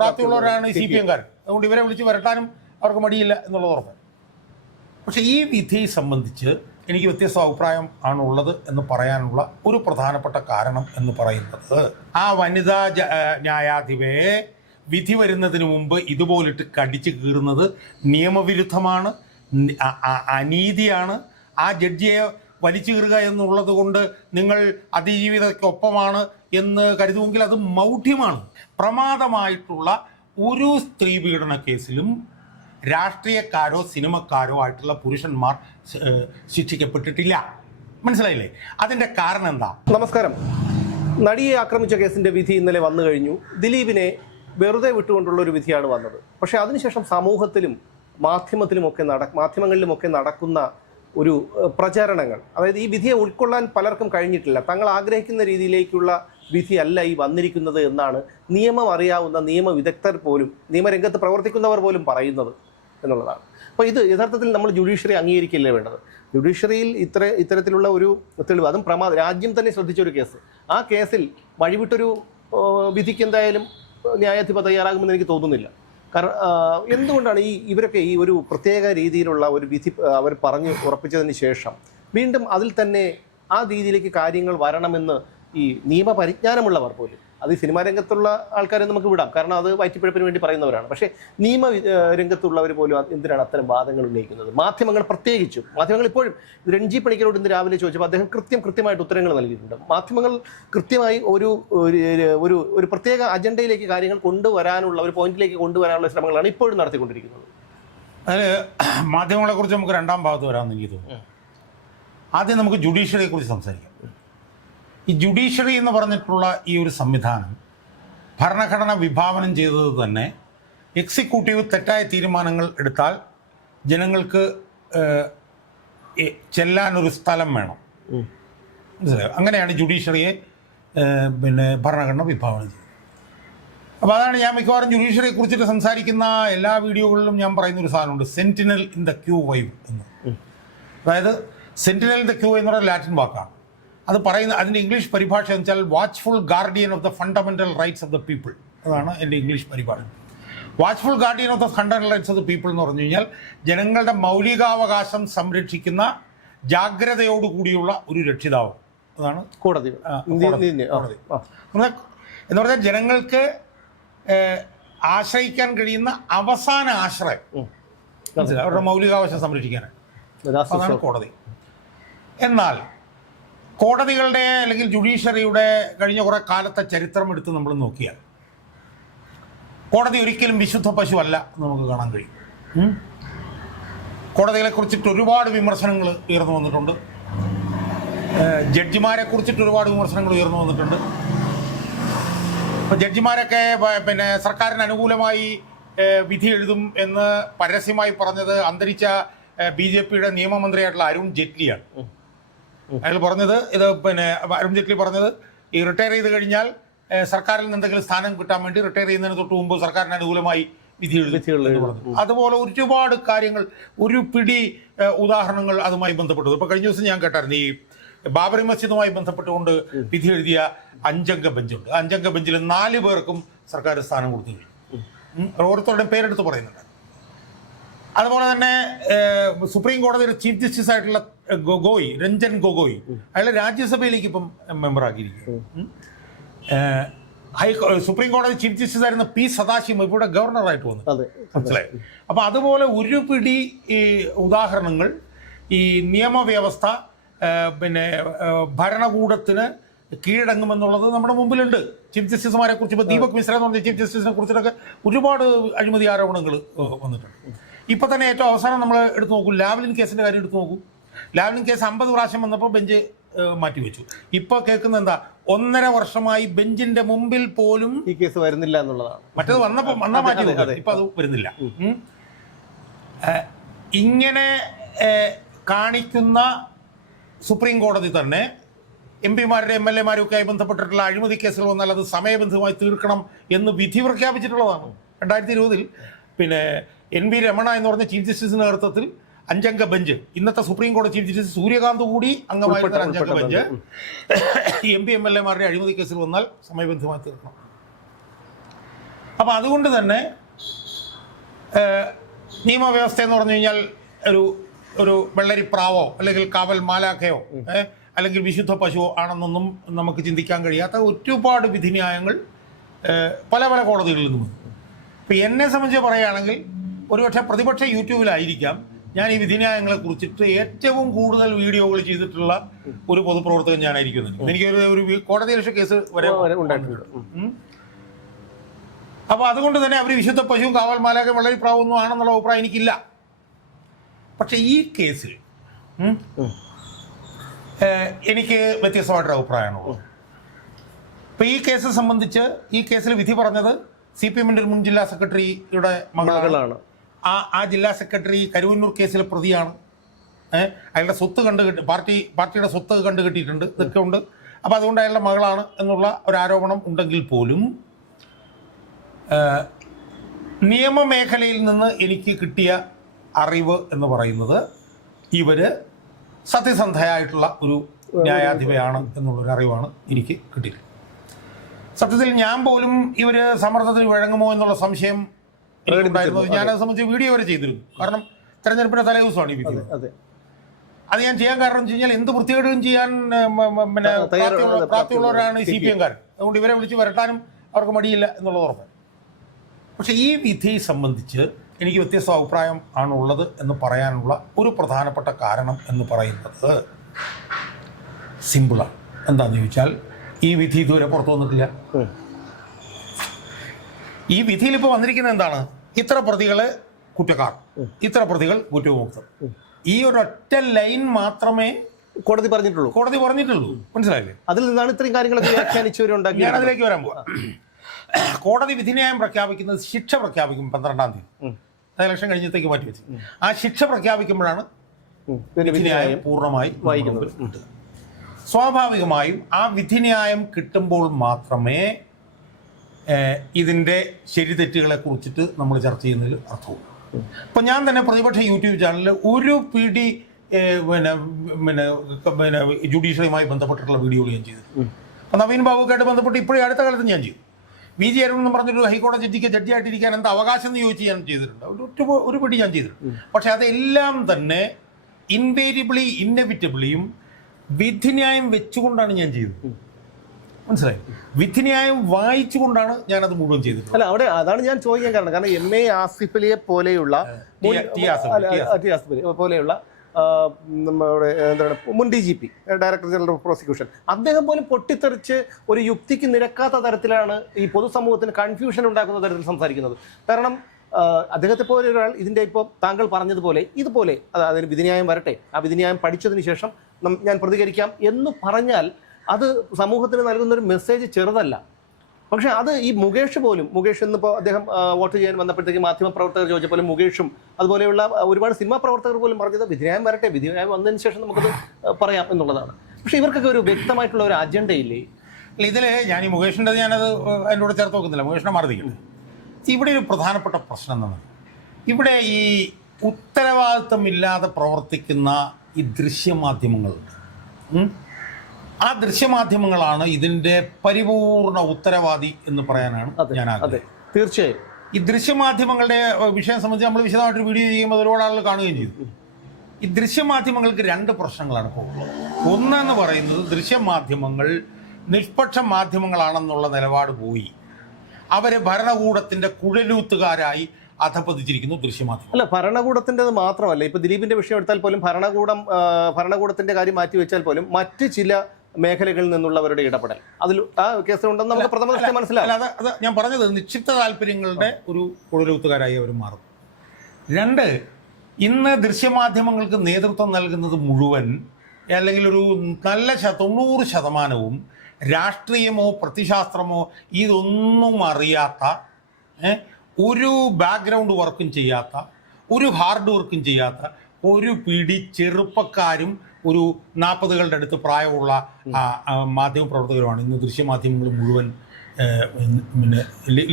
പ്രാപ്തിയുള്ളവരാണ് CPM-കാർ. അതുകൊണ്ട് ഇവരെ വിളിച്ച് വരട്ടാനും അവർക്ക് മടിയില്ല എന്നുള്ളത് ഉറപ്പ്. പക്ഷേ ഈ വിധി സംബന്ധിച്ച് എനിക്ക് വ്യത്യസ്ത അഭിപ്രായം ആണുള്ളത് എന്ന് പറയാനുള്ള ഒരു പ്രധാനപ്പെട്ട കാരണം എന്ന് പറയുന്നത്, ആ വനിതാ ന്യായാധിപയെ വിധി വരുന്നതിന് മുമ്പ് ഇതുപോലിട്ട് കടിച്ചു കീറുന്നത് നിയമവിരുദ്ധമാണ്, അനീതിയാണ്. ആ ജഡ്ജിയെ വലിച്ചു കീറുക എന്നുള്ളത് കൊണ്ട് നിങ്ങൾ അതിജീവിതയ്ക്കൊപ്പമാണ് എന്ന് കരുതുമെങ്കിൽ അത് മൗഢ്യമാണ്. പ്രമാദമായിട്ടുള്ള ഒരു സ്ത്രീ പീഡന കേസിലും രാഷ്ട്രീയക്കാരോ സിനിമക്കാരോ ആയിട്ടുള്ള പുരുഷന്മാർ ശിക്ഷിക്കപ്പെട്ടിട്ടില്ല. മനസ്സിലായില്ലേ? അതിൻ്റെ കാരണം എന്താ? നമസ്കാരം. നടിയെ ആക്രമിച്ച കേസിൻ്റെ വിധി ഇന്നലെ വന്നു കഴിഞ്ഞു. ദിലീപിനെ വെറുതെ വിട്ടുകൊണ്ടുള്ള ഒരു വിധിയാണ് വന്നത്. പക്ഷേ അതിനുശേഷം സമൂഹത്തിലും മാധ്യമങ്ങളിലുമൊക്കെ നടക്കുന്ന ഒരു പ്രചാരണങ്ങൾ, അതായത് ഈ വിധിയെ ഉൾക്കൊള്ളാൻ പലർക്കും കഴിഞ്ഞിട്ടില്ല. തങ്ങൾ ആഗ്രഹിക്കുന്ന രീതിയിലേക്കുള്ള വിധിയല്ല ഈ വന്നിരിക്കുന്നത് എന്നാണ് നിയമം അറിയാവുന്ന നിയമവിദഗ്ധർ പോലും, നിയമരംഗത്ത് പ്രവർത്തിക്കുന്നവർ പോലും പറയുന്നത് എന്നുള്ളതാണ്. അപ്പോൾ ഇത് യഥാർത്ഥത്തിൽ നമ്മൾ ജുഡീഷ്യറി അംഗീകരിക്കില്ലേ വേണ്ടത്? ജുഡീഷ്യറിയിൽ ഇത്തരത്തിലുള്ള ഒരു തെളിവ്, അതും രാജ്യം തന്നെ ശ്രദ്ധിച്ചൊരു കേസ്, ആ കേസിൽ വഴിവിട്ടൊരു വിധിക്ക് എന്തായാലും ന്യായാധിപ തയ്യാറാകുമെന്ന് എനിക്ക് തോന്നുന്നില്ല. കാരണം എന്തുകൊണ്ടാണ് ഇവരൊക്കെ ഈ ഒരു പ്രത്യേക രീതിയിലുള്ള ഒരു വിധി അവർ പറഞ്ഞ് ഉറപ്പിച്ചതിന് ശേഷം വീണ്ടും അതിൽ തന്നെ ആ രീതിയിലേക്ക് കാര്യങ്ങൾ വരണമെന്ന് ഈ നിയമപരിജ്ഞാനമുള്ളവർ പോലും, അത് ഈ സിനിമാ രംഗത്തുള്ള ആൾക്കാരെ നമുക്ക് വിടാം, കാരണം അത് വയറ്റിപ്പിഴപ്പിന് വേണ്ടി പറയുന്നവരാണ്. പക്ഷേ നിയമ രംഗത്തുള്ളവർ പോലും എന്തിനാണ് അത്തരം വാദങ്ങൾ ഉന്നയിക്കുന്നത്? മാധ്യമങ്ങൾ പ്രത്യേകിച്ചും, മാധ്യമങ്ങൾ ഇപ്പോഴും രഞ്ജി പണിക്കരോട് ഇന്ന് രാവിലെ ചോദിച്ചപ്പോൾ അദ്ദേഹം കൃത്യമായിട്ട് ഉത്തരങ്ങൾ നൽകിയിട്ടുണ്ട്. മാധ്യമങ്ങൾ കൃത്യമായി ഒരു പ്രത്യേക അജണ്ടയിലേക്ക് കാര്യങ്ങൾ കൊണ്ടുവരാനുള്ള, ഒരു പോയിന്റിലേക്ക് കൊണ്ടുവരാനുള്ള ശ്രമങ്ങളാണ് ഇപ്പോഴും നടത്തിക്കൊണ്ടിരിക്കുന്നത്. അതിൽ മാധ്യമങ്ങളെക്കുറിച്ച് നമുക്ക് രണ്ടാം ഭാഗത്ത് വരാമെന്ന് എനിക്ക് തോന്നുന്നു. ആദ്യം നമുക്ക് ജുഡീഷ്യറിയെ കുറിച്ച് സംസാരിക്കാം. ഈ ജുഡീഷ്യറി എന്ന് പറഞ്ഞിട്ടുള്ള ഈ ഒരു സംവിധാനം ഭരണഘടന വിഭാവനം ചെയ്തത് തന്നെ എക്സിക്യൂട്ടീവ് തെറ്റായ തീരുമാനങ്ങൾ എടുത്താൽ ജനങ്ങൾക്ക് ചെല്ലാനൊരു സ്ഥലം വേണം. മനസ്സിലായോ? അങ്ങനെയാണ് ജുഡീഷ്യറിയെ ഭരണഘടന വിഭാവനം ചെയ്തത്. അപ്പോൾ അതാണ് ഞാൻ മിക്കവാറും ജുഡീഷ്യറിയെ കുറിച്ചിട്ട് സംസാരിക്കുന്ന എല്ലാ വീഡിയോകളിലും ഞാൻ പറയുന്നൊരു സാധനമുണ്ട്, സെന്റിനൽ ഇൻ ദ ക്യൂ വൈവ് എന്ന്. അതായത് സെന്റിനൽ ഇൻ ദ ക്യൂ എന്ന് പറയുന്ന ലാറ്റിൻ വാക്കാണ്. അത് പറയുന്ന അതിൻ്റെ ഇംഗ്ലീഷ് പരിഭാഷ എന്ന് വെച്ചാൽ watchful guardian of the fundamental rights of the people. അതാണ് എൻ്റെ ഇംഗ്ലീഷ് പരിഭാഷ. Watchful guardian of the fundamental rights of the people എന്ന് പറഞ്ഞു കഴിഞ്ഞാൽ ജനങ്ങളുടെ മൗലികാവകാശം സംരക്ഷിക്കുന്ന ജാഗ്രതയോടുകൂടിയുള്ള ഒരു രക്ഷിതാവ്. അതാണ് കോടതി എന്ന് പറഞ്ഞാൽ ജനങ്ങൾക്ക് ആശ്രയിക്കാൻ കഴിയുന്ന അവസാന ആശ്രയം, അവരുടെ മൗലികാവകാശം സംരക്ഷിക്കാനാണ്. അതാണ് കോടതി. എന്നാൽ കോടതികളുടെ അല്ലെങ്കിൽ ജുഡീഷ്യറിയുടെ കഴിഞ്ഞ കുറേ കാലത്തെ ചരിത്രം എടുത്ത് നമ്മൾ നോക്കിയാൽ കോടതി ഒരിക്കലും വിശുദ്ധ പശു അല്ല എന്ന് നമുക്ക് കാണാൻ കഴിയും. കോടതികളെ കുറിച്ചിട്ട് ഒരുപാട് വിമർശനങ്ങൾ ഉയർന്നു വന്നിട്ടുണ്ട്. ജഡ്ജിമാരെ കുറിച്ചിട്ട് ഒരുപാട് വിമർശനങ്ങൾ ഉയർന്നു വന്നിട്ടുണ്ട്. ഇപ്പോൾ ജഡ്ജിമാരൊക്കെ സർക്കാരിന് അനുകൂലമായി വിധി എഴുതും എന്ന് പരസ്യമായി പറഞ്ഞത് അന്തരിച്ച BJPയുടെ നിയമമന്ത്രിയായിട്ടുള്ള അരുൺ ജെയ്റ്റ്ലിയാണ്. അയാൾ പറഞ്ഞത് അരുൺ ജെയ്റ്റ്ലി പറഞ്ഞത് ഈ റിട്ടയർ ചെയ്ത് കഴിഞ്ഞാൽ സർക്കാരിൽ നിന്ന് എന്തെങ്കിലും സ്ഥാനം കിട്ടാൻ വേണ്ടി റിട്ടയർ ചെയ്യുന്നതിന് തൊട്ട് മുമ്പ് സർക്കാരിന് അനുകൂലമായി വിധി എഴുതി പറഞ്ഞു. അതുപോലെ ഒരുപാട് കാര്യങ്ങൾ, ഒരു പിടി ഉദാഹരണങ്ങൾ അതുമായി ബന്ധപ്പെട്ടത്. ഇപ്പോൾ കഴിഞ്ഞ ദിവസം ഞാൻ കേട്ടായിരുന്നു, ഈ ബാബറി മസ്ജിദുമായി ബന്ധപ്പെട്ടുകൊണ്ട് വിധി എഴുതിയ 5 അംഗ ബെഞ്ചുണ്ട്. 5 അംഗ ബെഞ്ചിൽ 4 പേർക്കും സർക്കാർ സ്ഥാനം കൊടുത്തു കഴിഞ്ഞു. ഓരോരുത്തരുടെയും പേരെടുത്ത് പറയുന്നുണ്ട്. അതുപോലെ തന്നെ സുപ്രീം കോടതിയുടെ ചീഫ് ജസ്റ്റിസ് ആയിട്ടുള്ള രഞ്ജൻ ഗൊഗോയ്, അയാൾ രാജ്യസഭയിലേക്ക് ഇപ്പം മെമ്പറാക്കിയിരിക്കും. സുപ്രീം കോടതി ചീഫ് ജസ്റ്റിസ് ആയിരുന്ന P. സദാശിവം ഇവിടെ ഗവർണറായിട്ട് വന്നു. മനസ്സിലായി? അപ്പം അതുപോലെ ഒരു പിടി ഈ ഉദാഹരണങ്ങൾ ഈ നിയമവ്യവസ്ഥ ഭരണകൂടത്തിന് കീഴടങ്ങുമെന്നുള്ളത് നമ്മുടെ മുമ്പിലുണ്ട്. ചീഫ് ജസ്റ്റിസുമാരെ കുറിച്ച് ഇപ്പോൾ ദീപക് മിശ്ര എന്ന് പറഞ്ഞ ചീഫ് ജസ്റ്റിസിനെ കുറിച്ചിട്ടൊക്കെ ഒരുപാട് അഴിമതി ആരോപണങ്ങൾ വന്നിട്ടുണ്ട്. ഇപ്പോൾ തന്നെ ഏറ്റവും അവസാനം നമ്മൾ എടുത്തു നോക്കൂ, ലാവ്ലിൻ കേസിൻ്റെ കാര്യം എടുത്തു നോക്കൂ. ലാവ്ലിൻ കേസ് 50 പ്രാവശ്യം വന്നപ്പോൾ ബെഞ്ച് മാറ്റിവെച്ചു. ഇപ്പോൾ കേൾക്കുന്നത് എന്താ, 1.5 വർഷമായി ബെഞ്ചിന്റെ മുമ്പിൽ പോലും ഈ കേസ് വരുന്നില്ല എന്നുള്ളതാണ്. മറ്റേത് വന്നപ്പോൾ മാറ്റി വെച്ചത്, ഇപ്പം അത് വരുന്നില്ല. ഇങ്ങനെ കാണിക്കുന്ന സുപ്രീം കോടതി തന്നെ MP-മാരുടെ MLA-മാരും ഒക്കെ ആയി ബന്ധപ്പെട്ടിട്ടുള്ള അഴിമതി കേസുകൾ വന്നാൽ അത് സമയബന്ധിതമായി തീർക്കണം എന്ന് വിധി പ്രഖ്യാപിച്ചിട്ടുള്ളതാണ്. 2020 NV രമണ എന്ന് പറഞ്ഞ ചീഫ് ജസ്റ്റിസിന്റെ നേതൃത്വത്തിൽ 5 അംഗ ബെഞ്ച്, ഇന്നത്തെ സുപ്രീം കോടതി ചീഫ് ജസ്റ്റിസ് സൂര്യകാന്ത് കൂടി അംഗമായിരുന്ന 5 അംഗ ബെഞ്ച് MP MLA-മാരുടെ അഴിമതി കേസിൽ വന്നാൽ സമയബന്ധിതമായി തീർക്കണം. അപ്പം അതുകൊണ്ട് തന്നെ നിയമവ്യവസ്ഥ എന്ന് പറഞ്ഞു കഴിഞ്ഞാൽ ഒരു വെള്ളരിപ്രാവോ അല്ലെങ്കിൽ കാവൽ മാലാഖയോ അല്ലെങ്കിൽ വിശുദ്ധ പശുവോ ആണെന്നൊന്നും നമുക്ക് ചിന്തിക്കാൻ കഴിയാത്ത ഒരുപാട് വിധിന്യായങ്ങൾ പല പല കോടതികളിൽ നിന്നും. ഇപ്പം എന്നെ സംബന്ധിച്ച് പറയുകയാണെങ്കിൽ ഒരുപക്ഷെ പ്രതിപക്ഷ യൂട്യൂബിലായിരിക്കാം ഞാൻ ഈ വിധിന്യായങ്ങളെ കുറിച്ചിട്ട് ഏറ്റവും കൂടുതൽ വീഡിയോകൾ ചെയ്തിട്ടുള്ള ഒരു പൊതുപ്രവർത്തകൻ ഞാനായിരിക്കുന്നത്. എനിക്ക് ഒരു കോടതിയലക്ഷ്യ കേസ് വരെ ഉണ്ടായിട്ടുണ്ട്. അപ്പോൾ അതുകൊണ്ട് തന്നെ അവർ വിശുദ്ധ പശുവും കാവൽ മാലാഖ വെള്ളരിപ്രാവൊന്നും ആണെന്നുള്ള അഭിപ്രായം എനിക്കില്ല. പക്ഷെ ഈ കേസിൽ എനിക്ക് വ്യത്യസ്തമായിട്ടൊരു അഭിപ്രായമാണുള്ളത്. ഇപ്പം ഈ കേസ് സംബന്ധിച്ച് ഈ കേസിൽ വിധി പറഞ്ഞത് CPM-ന്റെ മുൻ ജില്ലാ സെക്രട്ടറിയുടെ മകളാണ്. ആ ജില്ലാ സെക്രട്ടറി കരുവന്നൂർ കേസിലെ പ്രതിയാണ്. അയാളുടെ സ്വത്ത് പാർട്ടിയുടെ സ്വത്ത് കണ്ടുകെട്ടിയിട്ടുണ്ട്, ഇതൊക്കെ ഉണ്ട്. അപ്പോൾ അതുകൊണ്ട് അയാളുടെ മകളാണ് എന്നുള്ള ഒരു ആരോപണം ഉണ്ടെങ്കിൽ പോലും നിയമമേഖലയിൽ നിന്ന് എനിക്ക് കിട്ടിയ അറിവ് എന്ന് പറയുന്നത് ഇവർ സത്യസന്ധയായിട്ടുള്ള ഒരു ന്യായാധിപയാണ് എന്നുള്ളൊരു അറിവാണ് എനിക്ക് കിട്ടിയത്. സത്യത്തിൽ ഞാൻ പോലും ഇവർ സമ്മർദ്ദത്തിന് വഴങ്ങുമോ എന്നുള്ള സംശയം ഉണ്ടായിരുന്നു. ഞാനത് സംബന്ധിച്ച് വീഡിയോ വരെ ചെയ്തിരുന്നു. കാരണം തെരഞ്ഞെടുപ്പിന്റെ തലേദിവസമാണ് ഈ വിധി. അത് ഞാൻ ചെയ്യാൻ കാരണം വെച്ച് കഴിഞ്ഞാൽ എന്ത് വൃത്തികേടും ചെയ്യാൻ പിന്നെ പ്രാപ്തിയുള്ളവരാണ് CPM-കാർ. അതുകൊണ്ട് ഇവരെ വിളിച്ച് വരട്ടാനും അവർക്ക് മടിയില്ല എന്നുള്ളത് ഉറപ്പാണ്. പക്ഷെ ഈ വിധി സംബന്ധിച്ച് എനിക്ക് വ്യത്യസ്ത അഭിപ്രായം ആണുള്ളത് എന്ന് പറയാനുള്ള ഒരു പ്രധാനപ്പെട്ട കാരണം എന്ന് പറയുന്നത് സിമ്പിളാണ്. എന്താണെന്ന് ചോദിച്ചാൽ ഈ വിധി ഇതുവരെ പുറത്തു വന്നിട്ടില്ല. ഈ വിധിയിൽ ഇപ്പോൾ വന്നിരിക്കുന്നത് എന്താണ്? ഇത്ര പ്രതികൾ കുറ്റക്കാർ, ഇത്ര പ്രതികൾ കുറ്റവിമുക്തർ. ഈ ഒരൊറ്റ ലൈൻ മാത്രമേ കോടതി പറഞ്ഞിട്ടുള്ളൂ. മനസ്സിലായില്ലേ? അതിൽ നിന്നാണ് ഇത്രയും കാര്യങ്ങളൊക്കെ വ്യാഖ്യാനിച്ചവരുണ്ടാക്കി. ഞാൻ അതിലേക്ക് വരാൻ പോവാം. കോടതി വിധിന്യായം പ്രഖ്യാപിക്കുന്നത് ശിക്ഷ പ്രഖ്യാപിക്കും 12-ാം തീയതി. ഇലക്ഷൻ കഴിഞ്ഞത്തേക്ക് മാറ്റി വെച്ച് ആ ശിക്ഷ പ്രഖ്യാപിക്കുമ്പോഴാണ് വിധിന്യായം പൂർണ്ണമായി വായിക്കുന്നത്. സ്വാഭാവികമായും ആ വിധിന്യായം കിട്ടുമ്പോൾ മാത്രമേ ഇതിൻ്റെ ശരിതെറ്റുകളെ കുറിച്ചിട്ട് നമ്മൾ ചർച്ച ചെയ്യുന്നതിൽ അർത്ഥമുള്ളൂ. ഇപ്പം ഞാൻ തന്നെ പ്രതിപക്ഷ യൂട്യൂബ് ചാനലിൽ ഒരു പിടി പിന്നെ ജുഡീഷ്യറിയുമായി ബന്ധപ്പെട്ടിട്ടുള്ള വീഡിയോകൾ ഞാൻ ചെയ്തിട്ടുണ്ട്. അപ്പം നവീൻ ബാബുക്കായിട്ട് ബന്ധപ്പെട്ട് ഇപ്പോഴും അടുത്ത കാലത്ത് ഞാൻ ചെയ്തു. VG അരുൺ എന്ന് പറഞ്ഞൊരു ഹൈക്കോടതി ജഡ്ജിക്ക് ജഡ്ജിയായിട്ടിരിക്കാൻ എന്താ അവകാശം എന്ന് ചോദിച്ച് ഞാൻ ചെയ്തിട്ടുണ്ട്. ഒരു പിടി ഞാൻ ചെയ്തിട്ടുണ്ട്. പക്ഷെ അതെല്ലാം തന്നെ ഇന്നെവിറ്റബിളിയും വിധിന്യായം വെച്ചുകൊണ്ടാണ് ഞാൻ ചെയ്തത്. മനസ്സിലായി? വിധിന്യായം വായിച്ചുകൊണ്ടാണ് ഞാനത് മുഴുവൻ ചെയ്തത്. അല്ല, അവിടെ അതാണ് ഞാൻ ചോദിക്കാൻ കാരണം MA ആസിഫ് അലിയെ പോലെയുള്ള നമ്മുടെ എന്താണ് മുൻ DGP director general of prosecution, അദ്ദേഹം പോലും പൊട്ടിത്തെറിച്ച് ഒരു യുക്തിക്ക് നിരക്കാത്ത തരത്തിലാണ് ഈ പൊതുസമൂഹത്തിന് കൺഫ്യൂഷൻ ഉണ്ടാക്കുന്ന തരത്തിൽ സംസാരിക്കുന്നത്. കാരണം അദ്ദേഹത്തെ പോലെ ഒരാൾ ഇതിൻ്റെ ഇപ്പോൾ താങ്കൾ പറഞ്ഞതുപോലെ ഇതുപോലെ അതിന് വിധിന്യായം വരട്ടെ, ആ വിധിന്യായം പഠിച്ചതിന് ശേഷം ഞാൻ പ്രതികരിക്കാം എന്ന് പറഞ്ഞാൽ അത് സമൂഹത്തിന് നൽകുന്നൊരു മെസ്സേജ് ചെറുതല്ല. പക്ഷേ അത് ഈ മുകേഷ് ഇന്നിപ്പോൾ അദ്ദേഹം വോട്ട് ചെയ്യാൻ വന്നപ്പോഴത്തേക്ക് മാധ്യമപ്രവർത്തകർ ചോദിച്ചപ്പോൾ മുകേഷും അതുപോലെയുള്ള ഒരുപാട് സിനിമാ പ്രവർത്തകർ പോലും പറഞ്ഞത് വിധിന്യായം വരട്ടെ, വിധിന്യായം വന്നതിന് ശേഷം നമുക്കത് പറയാം എന്നുള്ളതാണ്. പക്ഷേ ഇവർക്കൊക്കെ ഒരു വ്യക്തമായിട്ടുള്ള ഒരു അജണ്ടയില്ലേ? ഇതിൽ ഞാൻ ഈ മുകേഷിൻ്റെ ഞാനത് അതിൻ്റെ കൂടെ ചേർത്ത് നോക്കുന്നില്ല, മുകേഷിനെ മറന്നിട്ടുണ്ട്. ഇവിടെ ഒരു പ്രധാനപ്പെട്ട പ്രശ്നം എന്താണ്? ഇവിടെ ഈ ഉത്തരവാദിത്വമില്ലാതെ പ്രവർത്തിക്കുന്ന ഈ ദൃശ്യമാധ്യമങ്ങളുണ്ട്. ആ ദൃശ്യമാധ്യമങ്ങളാണ് ഇതിൻ്റെ പരിപൂർണ ഉത്തരവാദി എന്ന് പറയാനാണ് ഞാൻ ആഗ്രഹിക്കുന്നത്. തീർച്ചയായും ഈ ദൃശ്യമാധ്യമങ്ങളുടെ വിഷയം സംബന്ധിച്ച് നമ്മൾ വിശദമായിട്ടൊരു വീഡിയോ ചെയ്യുമ്പോൾ ഒരുപാട് ആളുകൾ കാണുകയും ചെയ്തു. ഈ ദൃശ്യമാധ്യമങ്ങൾക്ക് രണ്ട് പ്രശ്നങ്ങളാണ് ഇപ്പോൾ ഉള്ളത്. ഒന്നെന്ന് പറയുന്നത് ദൃശ്യമാധ്യമങ്ങൾ നിഷ്പക്ഷ മാധ്യമങ്ങളാണെന്നുള്ള നിലപാട് പോയി അവർ ഭരണകൂടത്തിൻ്റെ കുഴലൂത്തുകാരായി അധപ്പതിച്ചിരിക്കുന്നു ദൃശ്യമാധ്യമം. അല്ല, ഭരണകൂടത്തിൻ്റെത് മാത്രമല്ല. ഇപ്പോൾ ദിലീപിൻ്റെ വിഷയം എടുത്താൽ പോലും ഭരണകൂടത്തിൻ്റെ കാര്യം മാറ്റിവെച്ചാൽ പോലും മറ്റ് ചില മേഖലകളിൽ നിന്നുള്ളവരുടെ ഇടപെടൽ അതിൽ ആ കേസുണ്ടെന്ന് നമുക്ക് പ്രഥമ ദൃഷ്ട്യാ മനസ്സിലാവും. അത് ഞാൻ പറഞ്ഞത് നിക്ഷിപ്ത താല്പര്യങ്ങളുടെ ഒരു കുഴലൂത്തുകാരായി അവർ മാറും. രണ്ട്, ഇന്ന് ദൃശ്യമാധ്യമങ്ങൾക്ക് നേതൃത്വം നൽകുന്നത് മുഴുവൻ അല്ലെങ്കിൽ ഒരു നല്ല 90% രാഷ്ട്രീയമോ പ്രതിശാസ്ത്രമോ ഇതൊന്നും അറിയാത്ത, ഒരു ബാക്ക്ഗ്രൗണ്ട് വർക്കും ചെയ്യാത്ത, ഒരു ഹാർഡ് വർക്കും ചെയ്യാത്ത ഒരു പിടി ചെറുപ്പക്കാരും ഒരു 40കളുടെ അടുത്ത് പ്രായമുള്ള മാധ്യമപ്രവർത്തകരുമാണ് ഇന്ന് ദൃശ്യമാധ്യമങ്ങൾ മുഴുവൻ പിന്നെ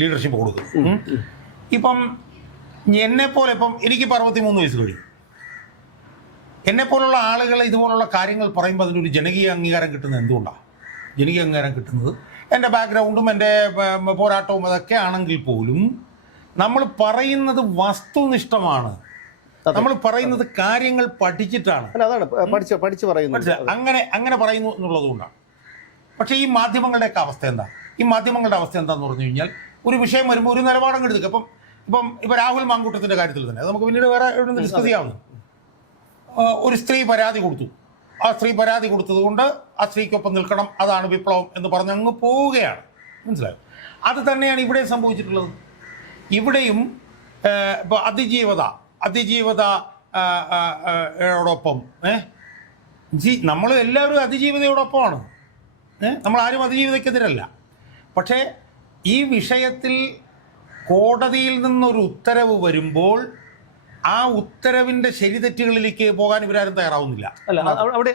ലീഡർഷിപ്പ് കൊടുക്കുന്നത്. ഇപ്പം എന്നെപ്പോലെ ഇപ്പം എനിക്കിപ്പോൾ 63 വയസ്സ് കഴിഞ്ഞു. എന്നെപ്പോലുള്ള ആളുകൾ ഇതുപോലുള്ള കാര്യങ്ങൾ പറയുമ്പോൾ അതിനൊരു ജനകീയ അംഗീകാരം കിട്ടുന്നത് എന്തുകൊണ്ടാണ്? ജനകീയ അംഗീകാരം കിട്ടുന്നത് എൻ്റെ ബാക്ക്ഗ്രൗണ്ടും എൻ്റെ പോരാട്ടവും അതൊക്കെ ആണെങ്കിൽ പോലും നമ്മൾ പറയുന്നത് വസ്തുനിഷ്ഠമാണ്, നമ്മൾ പറയുന്നത് കാര്യങ്ങൾ പഠിച്ചിട്ടാണ്. അതാണ് പഠിച്ച് പറയുന്നത്. അങ്ങനെ പറയുന്നു എന്നുള്ളത് കൊണ്ടാണ്. പക്ഷേ ഈ മാധ്യമങ്ങളുടെയൊക്കെ അവസ്ഥ എന്താ? ഈ മാധ്യമങ്ങളുടെ അവസ്ഥ എന്താണെന്ന് പറഞ്ഞു കഴിഞ്ഞാൽ ഒരു വിഷയം വരുമ്പോൾ ഒരു നിലപാടങ്ങ് എടുക്കുക. ഇപ്പം രാഹുൽ മാങ്കൂട്ടത്തിൻ്റെ കാര്യത്തിൽ തന്നെ അത് നമുക്ക് പിന്നീട് വേറെ എവിടെ നിന്ന് ഡിസ്കസ് ചെയ്യാവുന്നു. ഒരു സ്ത്രീ പരാതി കൊടുത്തു, ആ സ്ത്രീ പരാതി കൊടുത്തതുകൊണ്ട് ആ സ്ത്രീക്കൊപ്പം നിൽക്കണം, അതാണ് വിപ്ലവം എന്ന് പറഞ്ഞ് അങ്ങ് പോവുകയാണ്. മനസ്സിലായോ? അത് തന്നെയാണ് ഇവിടെ സംഭവിച്ചിട്ടുള്ളത്. ഇവിടെയും ഇപ്പോൾ അതിജീവതയോടൊപ്പം നമ്മൾ എല്ലാവരും അതിജീവതയോടൊപ്പമാണ്. നമ്മളാരും അതിജീവിതയ്ക്കെതിരല്ല. പക്ഷേ ഈ വിഷയത്തിൽ കോടതിയിൽ നിന്നൊരു ഉത്തരവ് വരുമ്പോൾ ആ ഉത്തരവിൻ്റെ ശരിതെറ്റുകളിലേക്ക് പോകാൻ ഇവരാരും തയ്യാറാവുന്നില്ല. അല്ല,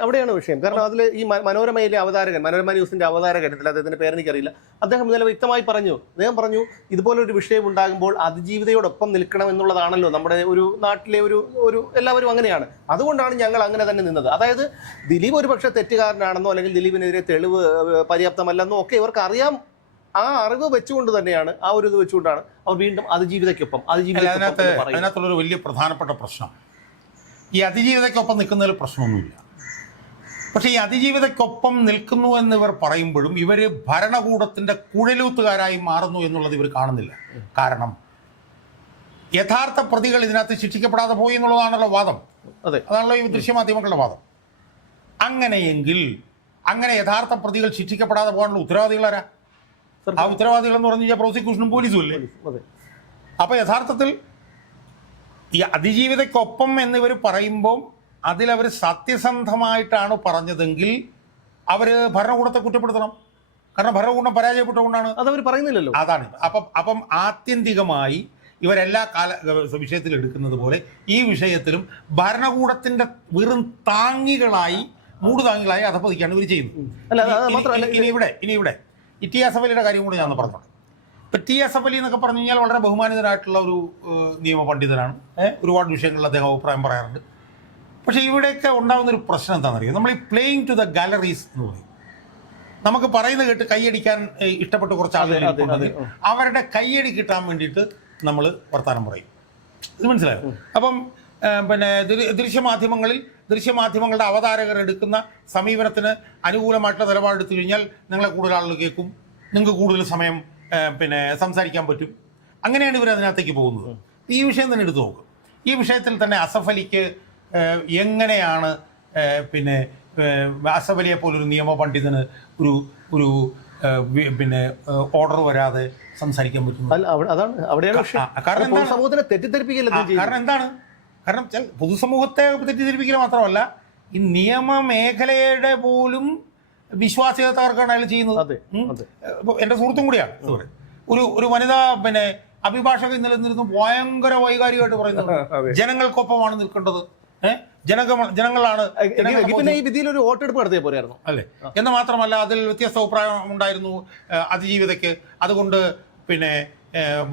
അവിടെയാണ് വിഷയം. കാരണം അതിൽ ഈ മനോരമയിലെ അവതാരകൻ, മനോരമ ന്യൂസിന്റെ അവതാരകൻ, അദ്ദേഹത്തിന്റെ പേരെനിക്കറിയില്ല, അദ്ദേഹം ഇന്നലെ വ്യക്തമായി പറഞ്ഞു. അദ്ദേഹം പറഞ്ഞു ഇതുപോലൊരു വിഷയം ഉണ്ടാകുമ്പോൾ അതിജീവിതയോടൊപ്പം നിൽക്കണം എന്നുള്ളതാണല്ലോ നമ്മുടെ ഒരു നാട്ടിലെ ഒരു എല്ലാവരും അങ്ങനെയാണ്. അതുകൊണ്ടാണ് ഞങ്ങൾ അങ്ങനെ തന്നെ നിന്നത്. അതായത് ദിലീപ് ഒരു പക്ഷേ തെറ്റുകാരനാണെന്നോ അല്ലെങ്കിൽ ദിലീപിനെതിരെ തെളിവ് പര്യാപ്തമല്ലെന്നോ ഒക്കെ ഇവർക്ക് അറിയാം. ആ അറിവ് വെച്ചുകൊണ്ട് തന്നെയാണ്, ആ ഒരു ഇത് വെച്ചുകൊണ്ടാണ് അവർ വീണ്ടും അതിജീവിതയ്ക്കൊപ്പം. അതിനകത്തുള്ളൊരു വലിയ പ്രധാനപ്പെട്ട പ്രശ്നം, ഈ അതിജീവിതയ്ക്കൊപ്പം നിൽക്കുന്നതിൽ പ്രശ്നമൊന്നുമില്ല. പക്ഷേ ഈ അതിജീവിതയ്ക്കൊപ്പം നിൽക്കുന്നു എന്നിവർ പറയുമ്പോഴും ഇവർ ഭരണകൂടത്തിൻ്റെ കുഴലൂത്തുകാരായി മാറുന്നു എന്നുള്ളത് ഇവർ കാണുന്നില്ല. കാരണം യഥാർത്ഥ പ്രതികൾ ഇതിനകത്ത് ശിക്ഷിക്കപ്പെടാതെ പോയി എന്നുള്ളതാണല്ലോ വാദം. അതാണല്ലോ ഈ ദൃശ്യമാധ്യമങ്ങളുടെ വാദം. അങ്ങനെയെങ്കിൽ അങ്ങനെ യഥാർത്ഥ പ്രതികൾ ശിക്ഷിക്കപ്പെടാതെ പോകാനുള്ള ഉത്തരവാദികളാരാ? ആ ഉത്തരവാദികൾ എന്ന് പറഞ്ഞു കഴിഞ്ഞാൽ പ്രോസിക്യൂഷനും പോലീസും അല്ലേ? അപ്പൊ യഥാർത്ഥത്തിൽ ഈ അതിജീവിതയ്ക്കൊപ്പം എന്നിവർ പറയുമ്പോൾ അതിലവർ സത്യസന്ധമായിട്ടാണ് പറഞ്ഞതെങ്കിൽ അവർ ഭരണകൂടത്തെ കുറ്റപ്പെടുത്തണം. കാരണം ഭരണകൂടം പരാജയപ്പെട്ടുകൊണ്ടാണ്. അതവർ പറയുന്നില്ലല്ലോ. അതാണ്. അപ്പം ആത്യന്തികമായി ഇവരെല്ലാ വിഷയത്തിൽ എടുക്കുന്നത് പോലെ ഈ വിഷയത്തിലും ഭരണകൂടത്തിന്റെ വെറും താങ്ങികളായി, മൂടുതാങ്ങികളായി അധപ്പതിക്കാണ് ഇവർ ചെയ്യുന്നത്. ഇനി ഇവിടെ ഈ ടി എസ് എഫ് അലിയുടെ കാര്യം കൂടി ഞാൻ പറഞ്ഞോളാം. ഇപ്പം ടി എസ് എഫ് അലി എന്നൊക്കെ പറഞ്ഞു കഴിഞ്ഞാൽ വളരെ ബഹുമാനിതനായിട്ടുള്ള ഒരു നിയമ പണ്ഡിതനാണ്. ഒരുപാട് വിഷയങ്ങളിൽ അദ്ദേഹം അഭിപ്രായം പറയാറുണ്ട്. പക്ഷേ ഇവിടെയൊക്കെ ഉണ്ടാകുന്നൊരു പ്രശ്നം എന്താണെന്നറിയാം? നമ്മൾ ഈ പ്ലേയിങ് ടു ദ ഗാലറീസ് എന്ന് പറയും. നമുക്ക് പറയുന്നത് കേട്ട് കൈയടിക്കാൻ ഇഷ്ടപ്പെട്ട് കുറച്ച് ആളുകൾ അവരുടെ കൈയടി കിട്ടാൻ വേണ്ടിയിട്ട് നമ്മൾ വർത്തമാനം പറയും. ഇത് മനസ്സിലായോ? അപ്പം പിന്നെ ദൃശ്യമാധ്യമങ്ങളുടെ അവതാരകർ എടുക്കുന്ന സമീപനത്തിന് അനുകൂലമായിട്ടുള്ള നിലപാടെടുത്തു കഴിഞ്ഞാൽ നിങ്ങളെ കൂടുതൽ ആളുകൾ കേൾക്കും, നിങ്ങൾക്ക് കൂടുതൽ സമയം സംസാരിക്കാൻ പറ്റും. അങ്ങനെയാണ് ഇവർ അതിനകത്തേക്ക് പോകുന്നത്. ഈ വിഷയം തന്നെ എടുത്തു നോക്കും. ഈ വിഷയത്തിൽ തന്നെ അസഫ് അലിക്ക് എങ്ങനെയാണ് അസഫ് അലിയെ പോലൊരു നിയമ പണ്ഡിതന് ഒരു ഓർഡർ വരാതെ സംസാരിക്കാൻ പറ്റുന്നു? കാരണം എന്താണ്? കാരണം പൊതുസമൂഹത്തെ തെറ്റിദ്ധരിപ്പിക്കുക മാത്രമല്ല, ഈ നിയമമേഖലയുടെ പോലും വിശ്വാസ്യത തകർക്കാണ് അയാൾ ചെയ്യുന്നത്. എൻ്റെ സുഹൃത്തും കൂടിയാണ്. ഒരു വനിതാ അഭിഭാഷക ഇന്നലെ നിന്നിരുന്നു ഭയങ്കര വൈകാരികമായിട്ട് പറയുന്നത് ജനങ്ങൾക്കൊപ്പമാണ് നിൽക്കേണ്ടത്, ജനങ്ങളാണ് ഈ വിധിയിൽ ഒരു വോട്ടെടുപ്പ് നടത്തിയ പോലെയായിരുന്നു അല്ലേ എന്ന് മാത്രമല്ല അതിൽ വ്യത്യസ്ത അഭിപ്രായം ഉണ്ടായിരുന്നു അതിജീവിതയ്ക്ക്. അതുകൊണ്ട്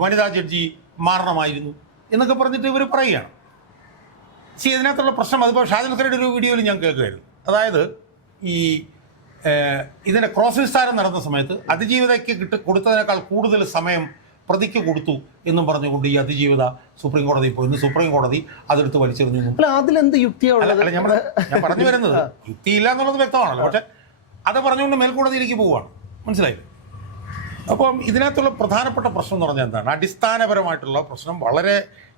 വനിതാ ജഡ്ജി മാറണമായിരുന്നു എന്നൊക്കെ പറഞ്ഞിട്ട് ഇവർ പറയുകയാണ്. ഇതിനകത്തുള്ള പ്രശ്നം അതിപ്പോൾ ഷാജിൽക്കരുടെ ഒരു വീഡിയോയിൽ ഞാൻ കേൾക്കുമായിരുന്നു. അതായത് ഇതിൻ്റെ ക്രോസ് വിസ്താരം നടന്ന സമയത്ത് അതിജീവിതയ്ക്ക് കൊടുത്തതിനേക്കാൾ കൂടുതൽ സമയം പ്രതിക്ക് കൊടുത്തു എന്നും പറഞ്ഞുകൊണ്ട് ഈ അതിജീവിത സുപ്രീം കോടതിയിൽ പോയി. സുപ്രീം കോടതി അതെടുത്ത് വലിച്ചെറിഞ്ഞു. അതിലെന്ത് യുക്തിയാണ്? ഞാൻ പറഞ്ഞു വരുന്നത് യുക്തിയില്ല എന്നുള്ളത് വ്യക്തമാണല്ലോ. പക്ഷെ അത് പറഞ്ഞുകൊണ്ട് മേൽക്കോടതിയിലേക്ക് പോവുകയാണ്. മനസ്സിലായില്ലേ? അപ്പം ഇതിനകത്തുള്ള പ്രധാനപ്പെട്ട പ്രശ്നം എന്ന് പറഞ്ഞാൽ എന്താണ്? അടിസ്ഥാനപരമായിട്ടുള്ള പ്രശ്നം, വളരെ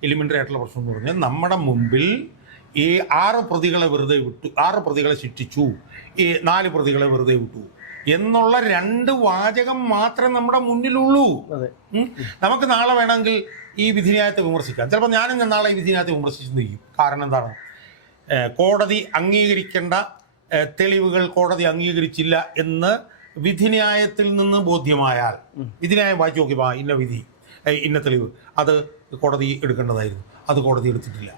എലിമെൻ്ററി ആയിട്ടുള്ള പ്രശ്നം എന്ന് പറഞ്ഞാൽ നമ്മുടെ മുമ്പിൽ ഈ 6 പ്രതികളെ വെറുതെ വിട്ടു, 6 പ്രതികളെ ശിക്ഷിച്ചു, ഈ 4 പ്രതികളെ വെറുതെ വിട്ടു എന്നുള്ള 2 വാചകം മാത്രമേ നമ്മുടെ മുന്നിലുള്ളൂ. നമുക്ക് നാളെ വേണമെങ്കിൽ ഈ വിധിന്യായത്തെ വിമർശിക്കാം. ചിലപ്പോൾ ഞാനും നാളെ ഈ വിധിന്യായത്തെ വിമർശിച്ചിരിക്കും. കാരണം എന്താണ്? കോടതി അംഗീകരിക്കേണ്ട തെളിവുകൾ കോടതി അംഗീകരിച്ചില്ല എന്ന് വിധിന്യായത്തിൽ നിന്ന് ബോധ്യമായാൽ, വിധിന്യായം വായിച്ചു നോക്കിയപ്പോൾ ഇന്ന വിധി, ഇന്ന തെളിവ്, അത് കോടതി എടുക്കേണ്ടതായിരുന്നു, അത് കോടതി എടുത്തിട്ടില്ല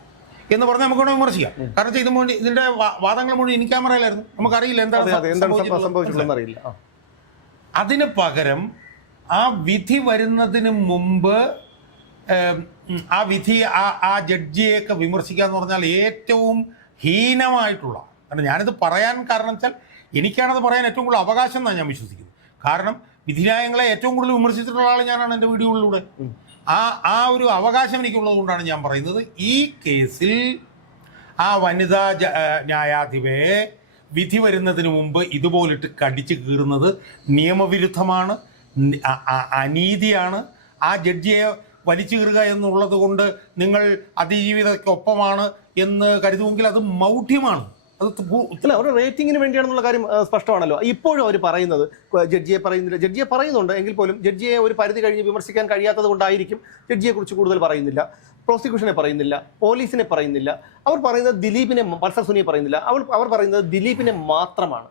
എന്ന് പറഞ്ഞാൽ നമുക്ക് വേണമെങ്കിൽ വിമർശിക്കാം. കാരണം ഇതിന്റെ വാദങ്ങൾ മുഴുവൻ ഇൻ ക്യാമറയിലായിരുന്നു, നമുക്കറിയില്ല എന്താണ് അറിയില്ല. അതിന് പകരം ആ വിധി വരുന്നതിന് മുമ്പ് ആ വിധി ആ ജഡ്ജിയെയൊക്കെ വിമർശിക്കുക എന്ന് പറഞ്ഞാൽ ഏറ്റവും ഹീനമായിട്ടുള്ള, കാരണം ഞാനിത് പറയാൻ കാരണം വെച്ചാൽ എനിക്കാണത് പറയാൻ ഏറ്റവും കൂടുതൽ അവകാശം എന്നാണ് ഞാൻ വിശ്വസിക്കുന്നത്. കാരണം വിധിന്യായങ്ങളെ ഏറ്റവും കൂടുതൽ വിമർശിച്ചിട്ടുള്ള ആൾ ഞാനാണ് എൻ്റെ വീഡിയോകളിലൂടെ. ആ ഒരു അവകാശം എനിക്കുള്ളത് കൊണ്ടാണ് ഞാൻ പറയുന്നത്. ഈ കേസിൽ ആ വനിതാ ന്യായാധിപയെ വിധി വരുന്നതിന് മുമ്പ് ഇതുപോലിട്ട് കടിച്ചു കീറുന്നത് നിയമവിരുദ്ധമാണ്, അനീതിയാണ്. ആ ജഡ്ജിയെ വലിച്ചു കീറുക എന്നുള്ളത് കൊണ്ട് നിങ്ങൾ അതിജീവിതയ്ക്കൊപ്പമാണ് എന്ന് കരുതുമെങ്കിൽ അത് മൗഢ്യമാണ്. അല്ല, അവരുടെ റേറ്റിംഗിന് വേണ്ടിയാണെന്നുള്ള കാര്യം സ്പഷ്ടമാണല്ലോ. ഇപ്പോഴും അവർ പറയുന്നത് ജഡ്ജിയെ പറയുന്നില്ല. ജഡ്ജിയെ പറയുന്നുണ്ട് എങ്കിൽ പോലും ജഡ്ജിയെ ഒരു പരിധി കഴിഞ്ഞ് വിമർശിക്കാൻ കഴിയാത്തത് കൊണ്ടായിരിക്കും ജഡ്ജിയെക്കുറിച്ച് കൂടുതൽ പറയുന്നില്ല. പ്രോസിക്യൂഷനെ പറയുന്നില്ല, പോലീസിനെ പറയുന്നില്ല. അവർ പറയുന്നത് ദിലീപിനെ, പൾസർ സുനിയെ പറയുന്നില്ല. അവർ പറയുന്നത് ദിലീപിനെ മാത്രമാണ്.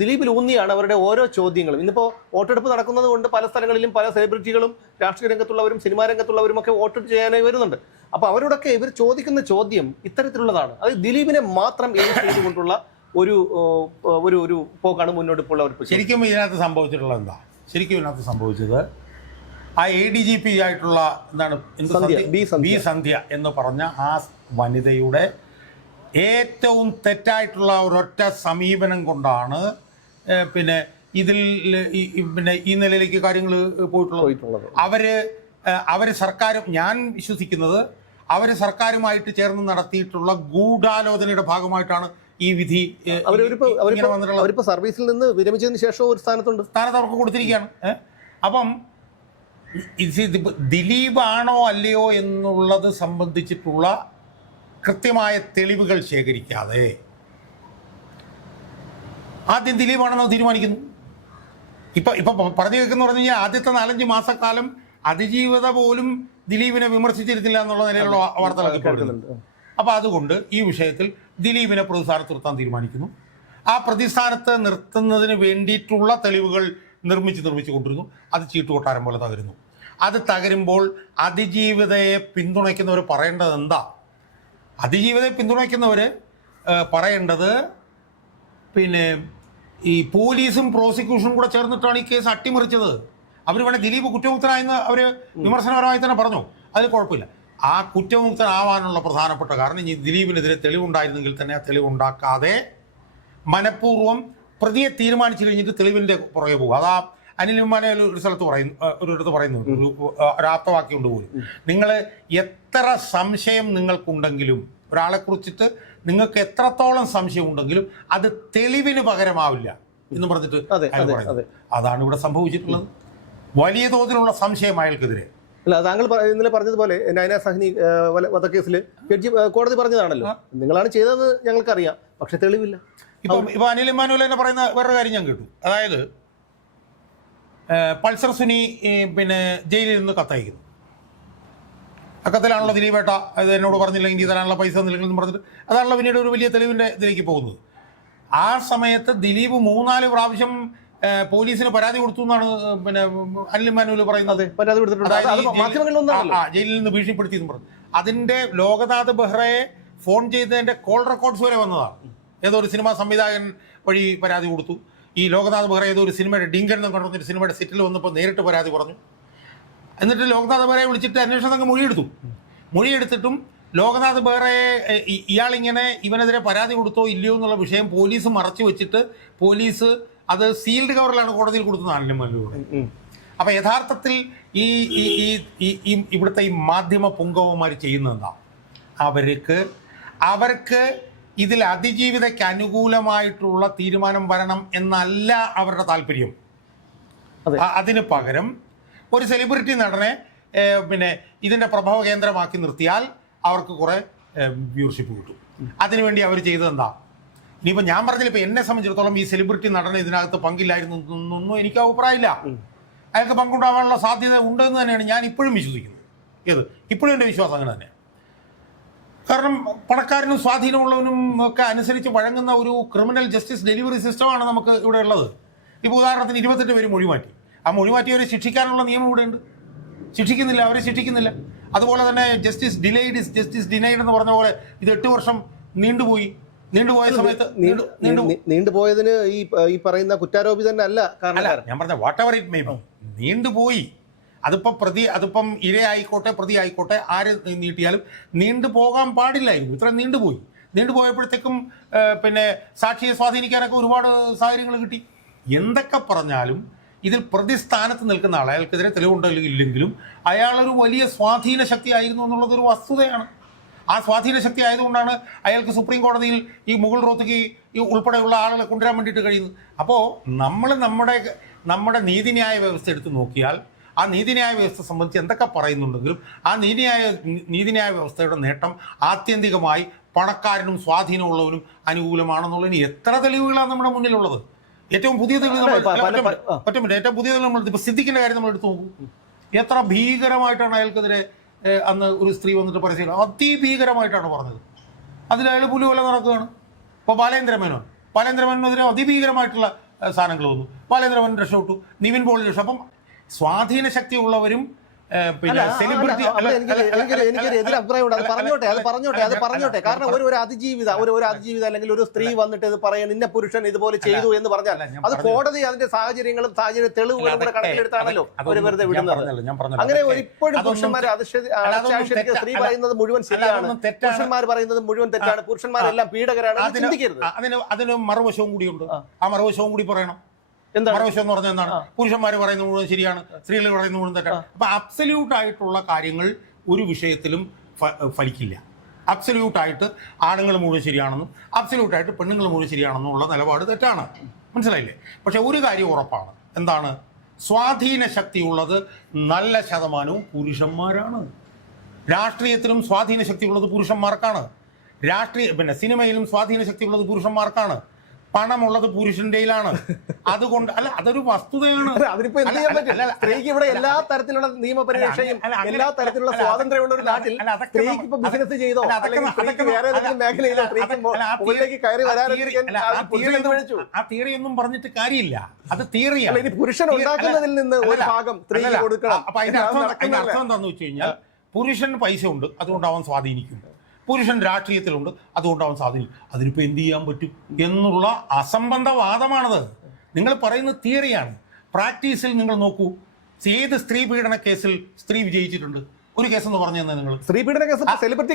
ദിലീപിൽ ഊന്നിയാണ് അവരുടെ ഓരോ ചോദ്യങ്ങളും. ഇന്നിപ്പോൾ വോട്ടെടുപ്പ് നടക്കുന്നത് കൊണ്ട് പല സ്ഥലങ്ങളിലും പല സെലിബ്രിറ്റികളും രാഷ്ട്രീയ രംഗത്തുള്ളവരും സിനിമാ രംഗത്തുള്ളവരും ഒക്കെ വോട്ട് ചെയ്യാനായി വരുന്നുണ്ട്. അപ്പോൾ അവരോടൊക്കെ ഇവർ ചോദിക്കുന്ന ചോദ്യം ഇത്തരത്തിലുള്ളതാണ്. അത് ദിലീപിനെ മാത്രം എയിം ചെയ്തുകൊണ്ടുള്ള ഒരു പോക്കാണ് മുന്നോട്ട് ഇപ്പോൾ അവർ. ശരിക്കും ഇതിനകത്ത് സംഭവിച്ചിട്ടുള്ളത് എന്താ? ശരിക്കും ഇതിനകത്ത് സംഭവിച്ചത് ആ ADGP ആയിട്ടുള്ള ബി സന്ധ്യ എന്ന് പറഞ്ഞ ആ വനിതയുടെ ഏറ്റവും തെറ്റായിട്ടുള്ള ഒരൊറ്റ സമീപനം കൊണ്ടാണ് പിന്നെ ഇതിൽ പിന്നെ ഈ നിലയിലേക്ക് കാര്യങ്ങൾ പോയിട്ടുള്ളത്. അവര് സർക്കാരും, ഞാൻ വിശ്വസിക്കുന്നത് അവർ സർക്കാരുമായിട്ട് ചേർന്ന് നടത്തിയിട്ടുള്ള ഗൂഢാലോചനയുടെ ഭാഗമായിട്ടാണ് ഈ വിധി. അവരിപ്പോ സർവീസിൽ നിന്ന് വിരമിച്ചതിന് ശേഷം ഒരു സ്ഥാനത്ത് അവർക്ക് കൊടുത്തിരിക്കുകയാണ്. അപ്പം ദിലീപാണോ അല്ലയോ എന്നുള്ളത് സംബന്ധിച്ചിട്ടുള്ള കൃത്യമായ തെളിവുകൾ ശേഖരിക്കാതെ ആദ്യം ദിലീപാണെന്ന് തീരുമാനിക്കുന്നു. ഇപ്പൊ പറഞ്ഞു കേൾക്കുന്ന പറഞ്ഞു കഴിഞ്ഞാൽ ആദ്യത്തെ 4-5 മാസക്കാലം അതിജീവിത പോലും ദിലീപിനെ വിമർശിച്ചിരുന്നില്ല എന്നുള്ള നിലയിലുള്ള വാർത്തകളൊക്കെ പറയുന്നുണ്ട്. അപ്പൊ അതുകൊണ്ട് ഈ വിഷയത്തിൽ ദിലീപിനെ പ്രതിസ്ഥാനത്ത് നിർത്താൻ തീരുമാനിക്കുന്നു. ആ പ്രതിസ്ഥാനത്ത് നിർത്തുന്നതിന് വേണ്ടിയിട്ടുള്ള തെളിവുകൾ നിർമ്മിച്ച് കൊണ്ടിരുന്നു. അത് ചീട്ടുകൊട്ടാരം പോലെ തകരുന്നു. അത് തകരുമ്പോൾ അതിജീവിതയെ പിന്തുണയ്ക്കുന്നവർ പറയേണ്ടത് എന്താ? അതിജീവിതയെ പിന്തുണയ്ക്കുന്നവർ പറയേണ്ടത് പിന്നെ ഈ പോലീസും പ്രോസിക്യൂഷനും കൂടെ ചേർന്നിട്ടാണ് ഈ കേസ് അട്ടിമറിച്ചത്. അവർ വേണേൽ ദിലീപ് കുറ്റമുക്തനായെന്ന് അവർ വിമർശനപരമായി തന്നെ പറഞ്ഞു. അതിൽ കുഴപ്പമില്ല. ആ കുറ്റമുക്തനാവാനുള്ള പ്രധാനപ്പെട്ട കാരണം ഈ ദിലീപിനെതിരെ തെളിവുണ്ടായിരുന്നെങ്കിൽ തന്നെ ആ തെളിവുണ്ടാക്കാതെ മനഃപൂർവ്വം പ്രതിയെ തീരുമാനിച്ചു കഴിഞ്ഞിട്ട് തെളിവിൻ്റെ പുറകെ പോകും. അതാ അനിൽ ഉമ്മാനെ ഒരു സ്ഥലത്ത് ഒരിടത്ത് പറയുന്നു, ഒരു ആപ്തവാക്യമുണ്ട് പോലും. നിങ്ങൾ എത്ര സംശയം നിങ്ങൾക്കുണ്ടെങ്കിലും, ഒരാളെ കുറിച്ചിട്ട് നിങ്ങൾക്ക് എത്രത്തോളം സംശയം ഉണ്ടെങ്കിലും അത് തെളിവിന് പകരമാവില്ല എന്ന് പറഞ്ഞിട്ട് അതാണ് ഇവിടെ സംഭവിച്ചിട്ടുള്ളത്. വലിയ തോതിലുള്ള സംശയം അയാൾക്കെതിരെ. അല്ല, താങ്കൾ ഇന്നലെ പറഞ്ഞതുപോലെ നൈന സഹ്നി വധക്കേസിൽ ജഡ്ജി കോടതി പറഞ്ഞതാണല്ലോ, നിങ്ങളാണ് ചെയ്തതെന്ന് ഞങ്ങൾക്കറിയാം, പക്ഷെ തെളിവില്ല. ഇപ്പൊ അനിൽ ഇമ്മാനുവൽ തന്നെ പറയുന്ന വേറൊരു കാര്യം ഞാൻ കേട്ടു. അതായത് പൾസർ സുനി പിന്നെ ജയിലിൽ നിന്ന് കത്തയക്കുന്നു. ആ കത്തിലാണല്ലോ ദിലീപേട്ട അത് എന്നോട് പറഞ്ഞില്ലെങ്കിൽ ഇത് തരാനുള്ള പൈസ തന്നില്ലെന്ന് പറഞ്ഞിട്ട് അതാണല്ലോ പിന്നീട് ഒരു വലിയ തെളിവിൻ്റെ ഇതിലേക്ക് പോകുന്നത്. ആ സമയത്ത് ദിലീപ് 3-4 പ്രാവശ്യം പോലീസിന് പരാതി കൊടുത്തു എന്നാണ് പിന്നെ അനിൽ ഇമ്മാനുവൽ പറയുന്നത്. ജയിലിൽ നിന്ന് ഭീഷണിപ്പെടുത്തി എന്ന് പറഞ്ഞു. അതിൻ്റെ ലോകനാഥ് ബെഹ്റയെ ഫോൺ ചെയ്തതിൻ്റെ കോൾ റെക്കോർഡ്സ് വരെ വന്നതാണ്. ഏതോ ഒരു സിനിമാ സംവിധായകൻ വഴി പരാതി കൊടുത്തു. ഈ ലോകനാഥ് ബെഹ്റ ഏതോ ഒരു സിനിമയുടെ ഡിങ്കൻ എന്ന് പറഞ്ഞൊരു സിനിമയുടെ സെറ്റിൽ വന്നപ്പോൾ നേരിട്ട് പരാതി പറഞ്ഞു. എന്നിട്ട് ലോകനാഥ് ബെഹ്റയെ വിളിച്ചിട്ട് അന്വേഷണ സംഘം മൊഴിയെടുത്തിട്ടും ലോകനാഥ് ബെഹ്റയെ ഇയാളിങ്ങനെ ഇവനെതിരെ പരാതി കൊടുത്തോ ഇല്ലയോ എന്നുള്ള വിഷയം പോലീസ് മറച്ചു വെച്ചിട്ട് പോലീസ് അത് സീൽഡ് കവറിലാണ് കോടതിയിൽ കൊടുത്തതാണ് മല്ലൂർ. അപ്പം യഥാർത്ഥത്തിൽ ഈ ഇവിടുത്തെ ഈ മാധ്യമ പുങ്കവന്മാർ ചെയ്യുന്നത് എന്താ? അവർക്ക് ഇതിൽ അതിജീവിതയ്ക്ക് അനുകൂലമായിട്ടുള്ള തീരുമാനം വരണം എന്നല്ല അവരുടെ താല്പര്യം. അതിന് പകരം ഒരു സെലിബ്രിറ്റി നടനെ പിന്നെ ഇതിൻ്റെ പ്രഭവ കേന്ദ്രമാക്കി നിർത്തിയാൽ അവർക്ക് കുറേ വ്യൂവർഷിപ്പ് കിട്ടും. അതിനുവേണ്ടി അവർ ചെയ്തത് എന്താ? ഇനിയിപ്പോൾ ഞാൻ പറഞ്ഞില്ല, ഇപ്പോൾ എന്നെ സംബന്ധിച്ചിടത്തോളം ഈ സെലിബ്രിറ്റി നടനെ ഇതിനകത്ത് പങ്കില്ലായിരുന്നു എന്നൊന്നും എനിക്ക് അഭിപ്രായമില്ല. അയാൾക്ക് പങ്കുണ്ടാവാനുള്ള സാധ്യത ഉണ്ടെന്ന് തന്നെയാണ് ഞാൻ ഇപ്പോഴും വിശ്വസിക്കുന്നത്. ഇപ്പോഴും എൻ്റെ വിശ്വാസം അങ്ങനെ തന്നെയാണ്. കാരണം പണക്കാരനും സ്വാധീനമുള്ളവനും ഒക്കെ അനുസരിച്ച് വഴങ്ങുന്ന ഒരു ക്രിമിനൽ ജസ്റ്റിസ് ഡെലിവറി സിസ്റ്റമാണ് നമുക്ക് ഇവിടെ ഉള്ളത്. ഇപ്പോൾ ഉദാഹരണത്തിന് 28 പേര് മൊഴിമാറ്റി. ആ മൊഴിമാറ്റിയവരെ ശിക്ഷിക്കാനുള്ള നിയമം ഇവിടെ ഉണ്ട്. അവരെ ശിക്ഷിക്കുന്നില്ല. അതുപോലെ തന്നെ justice delayed is justice denied എന്ന് പറഞ്ഞ പോലെ ഇത് 8 വർഷം നീണ്ടുപോയ സമയത്ത് നീണ്ടുപോയതിന് ഈ പറയുന്ന കുറ്റാരോപി തന്നെ അല്ല ഞാൻ പറഞ്ഞ whatever it may be നീണ്ടുപോയി. അതിപ്പം ഇരയായിക്കോട്ടെ പ്രതി ആയിക്കോട്ടെ ആര് നീട്ടിയാലും നീണ്ടുപോകാൻ പാടില്ലായിരുന്നു. ഇത്ര നീണ്ടുപോയപ്പോഴത്തേക്കും പിന്നെ സാക്ഷിയെ സ്വാധീനിക്കാനൊക്കെ ഒരുപാട് സാഹചര്യങ്ങൾ കിട്ടി. എന്തൊക്കെ പറഞ്ഞാലും ഇതിൽ പ്രതിസ്ഥാനത്ത് നിൽക്കുന്ന ആൾ, അയാൾക്കെതിരെ തെളിവുണ്ടെങ്കിലും അയാളൊരു വലിയ സ്വാധീന ശക്തി ആയിരുന്നു എന്നുള്ളതൊരു വസ്തുതയാണ്. ആ സ്വാധീന ശക്തി ആയതുകൊണ്ടാണ് അയാൾക്ക് സുപ്രീം കോടതിയിൽ ഈ മുകുൾ റോത്തഗി ഈ ഉൾപ്പെടെയുള്ള ആളുകളെ കൊണ്ടുവരാൻ വേണ്ടിയിട്ട് കഴിയുന്നത്. അപ്പോൾ നമ്മൾ നമ്മുടെ നീതിന്യായ വ്യവസ്ഥ എടുത്ത് നോക്കിയാൽ ആ നീതിന്യായ വ്യവസ്ഥ സംബന്ധിച്ച് എന്തൊക്കെ പറയുന്നുണ്ടെങ്കിലും ആ നീതിന്യായ വ്യവസ്ഥയുടെ നേട്ടം ആത്യന്തികമായി പണക്കാരനും സ്വാധീനമുള്ളവനും അനുകൂലമാണെന്നുള്ളതിന് എത്ര തെളിവുകളാണ് നമ്മുടെ മുന്നിലുള്ളത്? ഏറ്റവും പുതിയ തെളിവ് ഏറ്റവും പുതിയ തെളിവ് നമ്മൾ ഇപ്പോൾ സിദ്ദിഖിൻ്റെ കാര്യം നമ്മൾ എടുത്തു നോക്കൂ. എത്ര ഭീകരമായിട്ടാണ് അയാൾക്കെതിരെ അന്ന് ഒരു സ്ത്രീ വന്നിട്ട് പരസ്യം അതിഭീകരമായിട്ടാണ് പറഞ്ഞത്. അതിലയാൾ പുലികൊല നടക്കുകയാണ്. ഇപ്പോൾ ബാലേന്ദ്രമേനോനെതിരെ അതിഭീകരമായിട്ടുള്ള സാധനങ്ങൾ വന്നു. ബാലേന്ദ്രമേനോൻ രക്ഷപ്പെട്ടു, നിവിൻ പോളി രക്ഷ. അപ്പം സ്വാധീന ശക്തിയുള്ളവരും പിന്നെ സെലിബ്രിറ്റി എനിക്കൊരു എതിരഭിപ്രായമുണ്ട്. അത് പറഞ്ഞോട്ടെ. കാരണം ഒരു അതിജീവിത അല്ലെങ്കിൽ ഒരു സ്ത്രീ വന്നിട്ട് ഇത് പറയാൻ ഇന്ന പുരുഷൻ ഇതുപോലെ ചെയ്തു എന്ന് പറഞ്ഞാൽ അത് കോടതി അതിന്റെ സാഹചര്യങ്ങളും തെളിവുകളും കൂടെ കണക്കിലെടുത്താണല്ലോ അവർ വെറുതെ വിടുന്നത്. അങ്ങനെ ഇപ്പോഴും പുരുഷന്മാരെ സ്ത്രീ പറയുന്നത് മുഴുവൻ ശരിയാണ്, പുരുഷന്മാർ പറയുന്നത് മുഴുവൻ തെറ്റാണ്, പുരുഷന്മാരെല്ലാം പീഡകരാണ് ചിന്തിക്കരുത്. അതിന് മറുവശവും കൂടിയുണ്ട്. ആ മറുവശവും കൂടി പറയണം. മറുവശം എന്ന് പറഞ്ഞാൽ എന്താണ്? പുരുഷന്മാർ പറയുന്നത് മുഴുവൻ ശരിയാണ്, സ്ത്രീകൾ പറയുന്നത് മുഴുവൻ തെറ്റാണ്. അപ്പൊ അബ്സല്യൂട്ട് ആയിട്ടുള്ള കാര്യങ്ങൾ ഒരു വിഷയത്തിലും ഫലിക്കില്ല. അബ്സല്യൂട്ടായിട്ട് ആണുങ്ങൾ മുഴുവൻ ശരിയാണെന്നും അബ്സല്യൂട്ടായിട്ട് പെണ്ണുങ്ങൾ മുഴുവൻ ശരിയാണെന്നും ഉള്ള നിലപാട് തെറ്റാണ്. മനസ്സിലായില്ലേ? പക്ഷെ ഒരു കാര്യം ഉറപ്പാണ്. എന്താണ്? സ്വാധീന ശക്തിയുള്ളത് നല്ല ശതമാനവും പുരുഷന്മാരാണ്. രാഷ്ട്രീയത്തിലും സ്വാധീന ശക്തിയുള്ളത് പുരുഷന്മാർക്കാണ്. പിന്നെ സിനിമയിലും സ്വാധീന ശക്തിയുള്ളത് പുരുഷന്മാർക്കാണ്. പണമുള്ളത് പുരുഷന്റെയിലാണ്. അതുകൊണ്ട് അതൊരു വസ്തുതയാണ്. അതിനിപ്പോ എന്ത് ചെയ്യാൻ പറ്റും? സ്ത്രീക്ക് ഇവിടെ എല്ലാ തരത്തിലുള്ള നിയമപരിരക്ഷയും എല്ലാ തരത്തിലുള്ള സ്വാതന്ത്ര്യമുള്ള ഒരു നാട്ടിൽ സ്ത്രീക്ക് ഇപ്പൊ ബിസിനസ് ചെയ്തോ അല്ലെങ്കിൽ സ്ത്രീക്ക് വേറെ ഏതെങ്കിലും മേഖലയിലോ സ്ത്രീക്ക് കയറി ആ തിയറി ഒന്നും പറഞ്ഞിട്ട് കാര്യമില്ല. അത് തിയറിയാണ്. ഇനി പുരുഷൻ ഉണ്ടാക്കുന്നതിൽ നിന്ന് ഒരു ഭാഗം സ്ത്രീക്ക് കൊടുക്കണം. അപ്പൊ അതിന്റെ അർത്ഥം എന്താണെന്ന് വെച്ച് കഴിഞ്ഞാൽ പുരുഷന് പൈസ ഉണ്ട്, അതുകൊണ്ട് അവൻ സ്വാധീനിക്കും. പുരുഷൻ രാഷ്ട്രീയത്തിലുണ്ട്, അതുകൊണ്ട് അവൻ സ്വാധീനിക്കും. അതിനിപ്പോൾ എന്ത് ചെയ്യാൻ പറ്റും എന്നുള്ള അസംബന്ധവാദമാണത്. നിങ്ങൾ പറയുന്നത് തിയറിയാണ്. പ്രാക്ടീസിൽ നിങ്ങൾ നോക്കൂ. ഏത് സ്ത്രീ പീഡന കേസിൽ സ്ത്രീ വിജയിച്ചിട്ടുണ്ട്? ഒരു കേസ് എന്ന് പറഞ്ഞു തന്നെ നിങ്ങൾ. സ്ത്രീ പീഡന കേസ് സെലിബ്രിറ്റി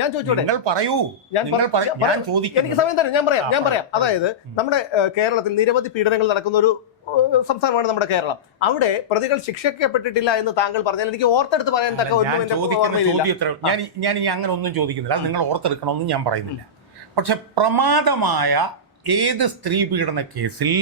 ഞാൻ ചോദിച്ചോട്ടെ? നിങ്ങൾ പറയൂ. എനിക്ക് സമയം തരും, ഞാൻ പറയാം. അതായത് നമ്മുടെ കേരളത്തിൽ നിരവധി പീഡനങ്ങൾ നടക്കുന്ന ഒരു സംസ്ഥാനമാണ് നമ്മുടെ കേരളം. അവിടെ പ്രതികൾ ശിക്ഷിക്കപ്പെട്ടിട്ടില്ല എന്ന് താങ്കൾ പറഞ്ഞാൽ എനിക്ക് ഓർത്തെടുത്ത് പറയാൻ തക്ക ഞാൻ ഇനി അങ്ങനെ ഒന്നും ചോദിക്കുന്നില്ല. നിങ്ങൾ ഓർത്തെടുക്കണമെന്നും ഞാൻ പറയുന്നില്ല. പക്ഷെ പ്രമാദമായ ഏത് സ്ത്രീ പീഡന കേസിൽ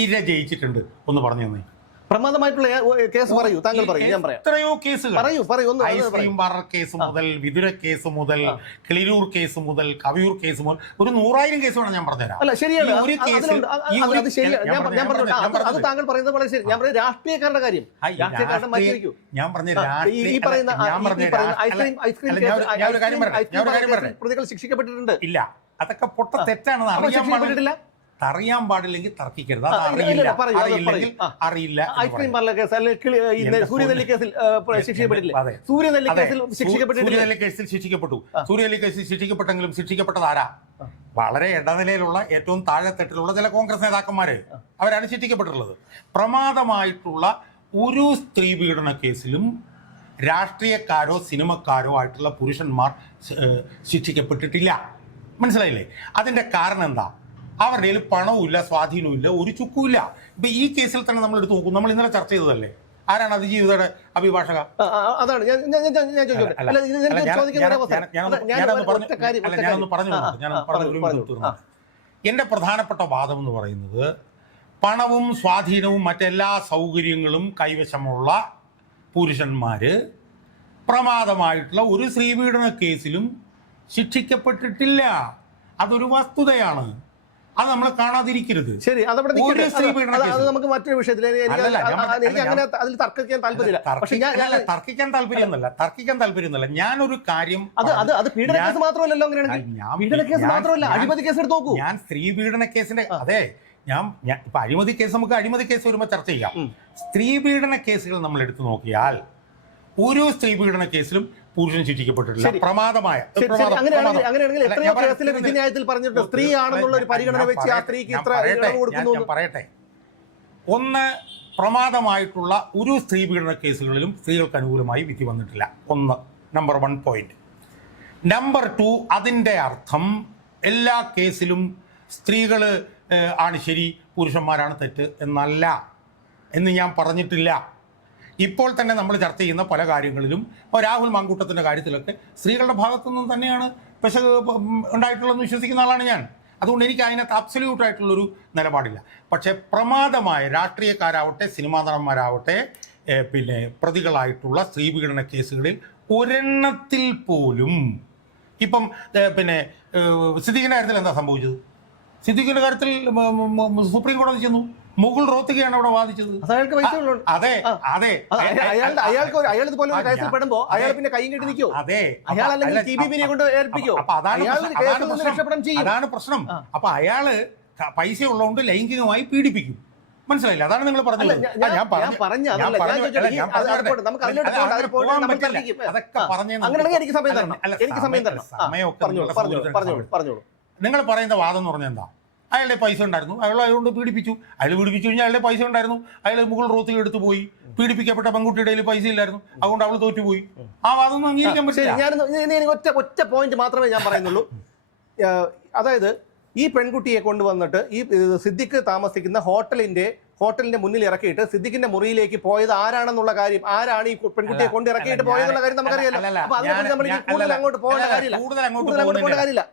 ഇര ജയിച്ചിട്ടുണ്ട് ഒന്ന് പറഞ്ഞു തന്നെ. പ്രമാദമായിട്ടുള്ള കേസ് പറയൂ, താങ്കൾ പറയൂ, ഞാൻ പറയാം. എത്രയോ കേസുകൾ പറയൂ. ഐസ്ക്രീം പാർലർ കേസ് മുതൽ, വിതുര കേസ് മുതൽ, കിളിരൂർ കേസ് മുതൽ, കവിയൂർ കേസ് മുതൽ, ഒരു 100,000 കേസുമാണ് ഞാൻ പറഞ്ഞുതരാം. അല്ല ശരിയാണ്, അത് താങ്കൾ പറയുന്നത് വളരെ ശരി. ഞാൻ പറഞ്ഞ രാഷ്ട്രീയക്കാരുടെ കാര്യം, രാഷ്ട്രീയക്കാരുടെ മാറ്റി വയ്ക്കൂ. ഞാൻ പറഞ്ഞ പ്രതികൾ ശിക്ഷിക്കപ്പെട്ടിട്ടുണ്ട്. ഇല്ല, അതൊക്കെ പൊട്ട തെറ്റാണെന്ന് അറിയാൻ പാടില്ലെങ്കിൽ തർക്കിക്കരുത്. അറിയില്ല. ഐസ്ക്രീം പാർലർ കേസ് അല്ലെങ്കിൽ സൂര്യനെല്ലി കേസിൽ ശിക്ഷിക്കപ്പെട്ടില്ല. സൂര്യനെല്ലി കേസിൽ ശിക്ഷിക്കപ്പെട്ടു. സൂര്യനെല്ലി കേസിൽ ശിക്ഷിക്കപ്പെട്ടെങ്കിലും ശിക്ഷിക്കപ്പെട്ടത് ആരാ? വളരെ ഇടനിലയിലുള്ള ഏറ്റവും താഴെത്തട്ടിലുള്ള ചില കോൺഗ്രസ് നേതാക്കന്മാര്, അവരാണ് ശിക്ഷിക്കപ്പെട്ടിട്ടുള്ളത്. പ്രമാദമായിട്ടുള്ള ഒരു സ്ത്രീ പീഡന കേസിലും രാഷ്ട്രീയക്കാരോ സിനിമക്കാരോ ആയിട്ടുള്ള പുരുഷന്മാർ ശിക്ഷിക്കപ്പെട്ടിട്ടില്ല. മനസ്സിലായില്ലേ? അതിന്റെ കാരണം എന്താ? അവരുടെ കയ്യിൽ പണവും ഇല്ല, സ്വാധീനവും ഇല്ല, ഒരു ചുക്കുമില്ല. ഇപ്പൊ ഈ കേസിൽ തന്നെ നമ്മൾ എടുത്ത് നോക്കും. നമ്മൾ ഇന്നലെ ചർച്ച ചെയ്തതല്ലേ, ആരാണ് അതിജീവിതയുടെ അഭിഭാഷക? അതാണ് എന്റെ പ്രധാനപ്പെട്ട വാദം എന്ന് പറയുന്നത്, പണവും സ്വാധീനവും മറ്റെല്ലാ സൗകര്യങ്ങളും കൈവശമുള്ള പുരുഷന്മാര് പ്രമാദമായിട്ടുള്ള ഒരു സ്ത്രീപീഡന കേസിലും ശിക്ഷിക്കപ്പെട്ടിട്ടില്ല. അതൊരു വസ്തുതയാണ്. അത് നമ്മൾ കാണാതിരിക്കരുത്. ശരി, അത് നമുക്ക് മറ്റൊരു വിഷയത്തിൽ അതിൽ തർക്കിക്കാൻ താല്പര്യമില്ല. തർക്കിക്കാൻ താല്പര്യമൊന്നുമല്ല. ഞാനൊരു കാര്യം, അത് പീഡന കേസ് മാത്രമല്ലല്ലോ. അങ്ങനെയാണെങ്കിൽ പീഡന കേസ് മാത്രമല്ല, അഴിമതി കേസ് എടുത്ത് നോക്കൂ. ഞാൻ സ്ത്രീ പീഡന കേസിന്റെ ഞാൻ ഇപ്പൊ അഴിമതി കേസ് നമുക്ക് അഴിമതി കേസ് വരുമ്പോൾ ചർച്ച ചെയ്യാം. സ്ത്രീ പീഡന കേസുകൾ നമ്മൾ എടുത്തു നോക്കിയാൽ ഓരോ സ്ത്രീ പീഡന കേസിലും പുരുഷൻ ശിക്ഷിക്കപ്പെട്ടിട്ടില്ല. പ്രമാദമായ അങ്ങനെയാണെങ്കിൽ എത്രയോ കേസിലെ വിധിന്യായത്തിൽ പറഞ്ഞിട്ടുണ്ട് സ്ത്രീ ആണെന്നുള്ള ഒരു പരിഗണന വെച്ച് ആ സ്ത്രീക്ക് ഇത്ര കൊടുക്കുന്നു. ഞാൻ പറയട്ടെ, ഒന്ന്, പ്രമാദമായിട്ടുള്ള ഒരു സ്ത്രീ പീഡന കേസുകളിലും സ്ത്രീകൾക്ക് അനുകൂലമായി വിധി വന്നിട്ടില്ല. ഒന്ന്, നമ്പർ 1 പോയിന്റ്. നമ്പർ 2, അതിൻ്റെ അർത്ഥം എല്ലാ കേസിലും സ്ത്രീകൾ ആണ് ശരി, പുരുഷന്മാരാണ് തെറ്റ് എന്നല്ല, എന്ന് ഞാൻ പറഞ്ഞിട്ടില്ല. ഇപ്പോൾ തന്നെ നമ്മൾ ചർച്ച ചെയ്യുന്ന പല കാര്യങ്ങളിലും, ഇപ്പോൾ രാഹുൽ മാങ്കൂട്ടത്തിൻ്റെ കാര്യത്തിലൊക്കെ സ്ത്രീകളുടെ ഭാഗത്തുനിന്നും തന്നെയാണ് പെശക് ഉണ്ടായിട്ടുള്ളതെന്ന് വിശ്വസിക്കുന്ന ആളാണ് ഞാൻ. അതുകൊണ്ട് എനിക്ക് അതിനകത്ത് അബ്സല്യൂട്ടായിട്ടുള്ളൊരു നിലപാടില്ല. പക്ഷേ പ്രമാദമായ രാഷ്ട്രീയക്കാരാവട്ടെ സിനിമാ നടന്മാരാവട്ടെ പിന്നെ പ്രതികളായിട്ടുള്ള സ്ത്രീപീഡന കേസുകളിൽ ഒരെണ്ണത്തിൽ പോലും ഇപ്പം പിന്നെ സിദ്ദീഖിൻ്റെ കാര്യത്തിൽ എന്താ സംഭവിച്ചത്? സിദ്ദീഖിൻ്റെ കാര്യത്തിൽ സുപ്രീം കോടതി ചെന്നു, മുകുൾ റോത്തഗിയാണ് അവിടെ വാദിച്ചത്. അതെ അതെ, അയാൾ ഇതുപോലെ കേസിൽ പെടുമ്പോ അയാൾ പിന്നെ കൈയും കെട്ടി നിൽക്കോ? അതെ, അതാണ് പ്രശ്നം. അപ്പൊ അയാള് പൈസ ഉള്ളതുകൊണ്ട് ലൈംഗികമായി പീഡിപ്പിക്കും. മനസ്സിലായില്ല? അതാണ് നിങ്ങൾ പറഞ്ഞത്. അതൊക്കെ പറഞ്ഞു നിങ്ങൾ പറയുന്ന വാദം എന്ന് പറഞ്ഞാൽ എന്താ? അയാളുടെ പൈസ ഉണ്ടായിരുന്നു, അയാൾ അതുകൊണ്ട് പീഡിപ്പിച്ചു. അയാൾ പീഡിപ്പിച്ചു കഴിഞ്ഞാൽ അയാളുടെ പൈസ ഉണ്ടായിരുന്നു, അയാൾ മുകൾ റോത്തി എടുത്തു പോയി. പീഡിപ്പിക്കപ്പെട്ട പെൺകുട്ടിയുടെ കയ്യിൽ പൈസ ഇല്ലായിരുന്നു, അതുകൊണ്ട് അവൾ തോറ്റുപോയി. ആ വാദം ഒന്നും അംഗീകരിക്കാൻ പറ്റില്ല. ഞാൻ ഒറ്റ പോയിന്റ് മാത്രമേ ഞാൻ പറയുന്നുള്ളൂ. അതായത് ഈ പെൺകുട്ടിയെ കൊണ്ടുവന്നിട്ട് ഈ സിദ്ദിഖ് താമസിക്കുന്ന ഹോട്ടലിന്റെ മുന്നിൽ ഇറക്കിയിട്ട് സിദ്ദിഖിന്റെ മുറിയിലേക്ക് പോയത് ആരാണെന്നുള്ള കാര്യം, ആരാണ് ഈ പെൺകുട്ടിയെ കൊണ്ട് ഇറക്കിയിട്ട് പോയെന്നുള്ള കാര്യം നമുക്കറിയാലോ. അപ്പൊ അതുകൊണ്ട് നമ്മൾ കൂടുതൽ അങ്ങോട്ട് പോകേണ്ട കാര്യമില്ല.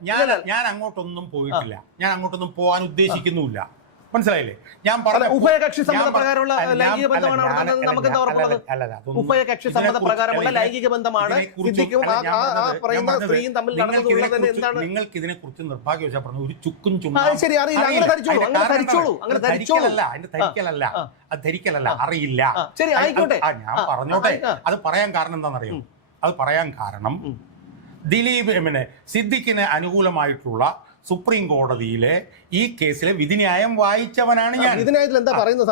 ഞാൻ അങ്ങോട്ടൊന്നും പോയിട്ടില്ല, ഞാൻ അങ്ങോട്ടൊന്നും പോകാൻ ഉദ്ദേശിക്കുന്നുമില്ല. മനസ്സിലായില്ലേ? ഞാൻ പറഞ്ഞ ഉഭയകക്ഷി സമ്മത പ്രകാരമുള്ള ലൈംഗിക ബന്ധമാണ് നമുക്ക് എന്താ ഉറപ്പുള്ളത്? ഉഭയകക്ഷി സമ്മത പ്രകാരമുള്ള ലൈംഗിക ബന്ധമാണ് സിദ്ദിഖും പറയുന്ന സ്ത്രീയും തമ്മിൽ നടന്നിട്ടുള്ളത്. എന്താണ് നിങ്ങൾക്ക് ഇതിനെ കുറിച്ച് നിർഭാഗ്യവശാൽ പറഞ്ഞു ഒരു ചുക്കും ശരി അറിയില്ല, അങ്ങനെ ധരിച്ചോളൂ. അതിന്റെ ധരിക്കലല്ല, അത് ധരിക്കലല്ല, അറിയില്ല. ശരി ആയിക്കോട്ടെ, ഞാൻ പറഞ്ഞോട്ടെ. അത് പറയാൻ കാരണം എന്താണെന്നറിയോ? അത് പറയാൻ കാരണം ദിലീപ് സിദ്ദിഖിന് അനുകൂലമായിട്ടുള്ള സുപ്രീം കോടതിയിലെ ഈ കേസിലെ വിധിന്യായം വായിച്ചവനാണ് ഞാൻ. എന്താ പറയുന്നത്?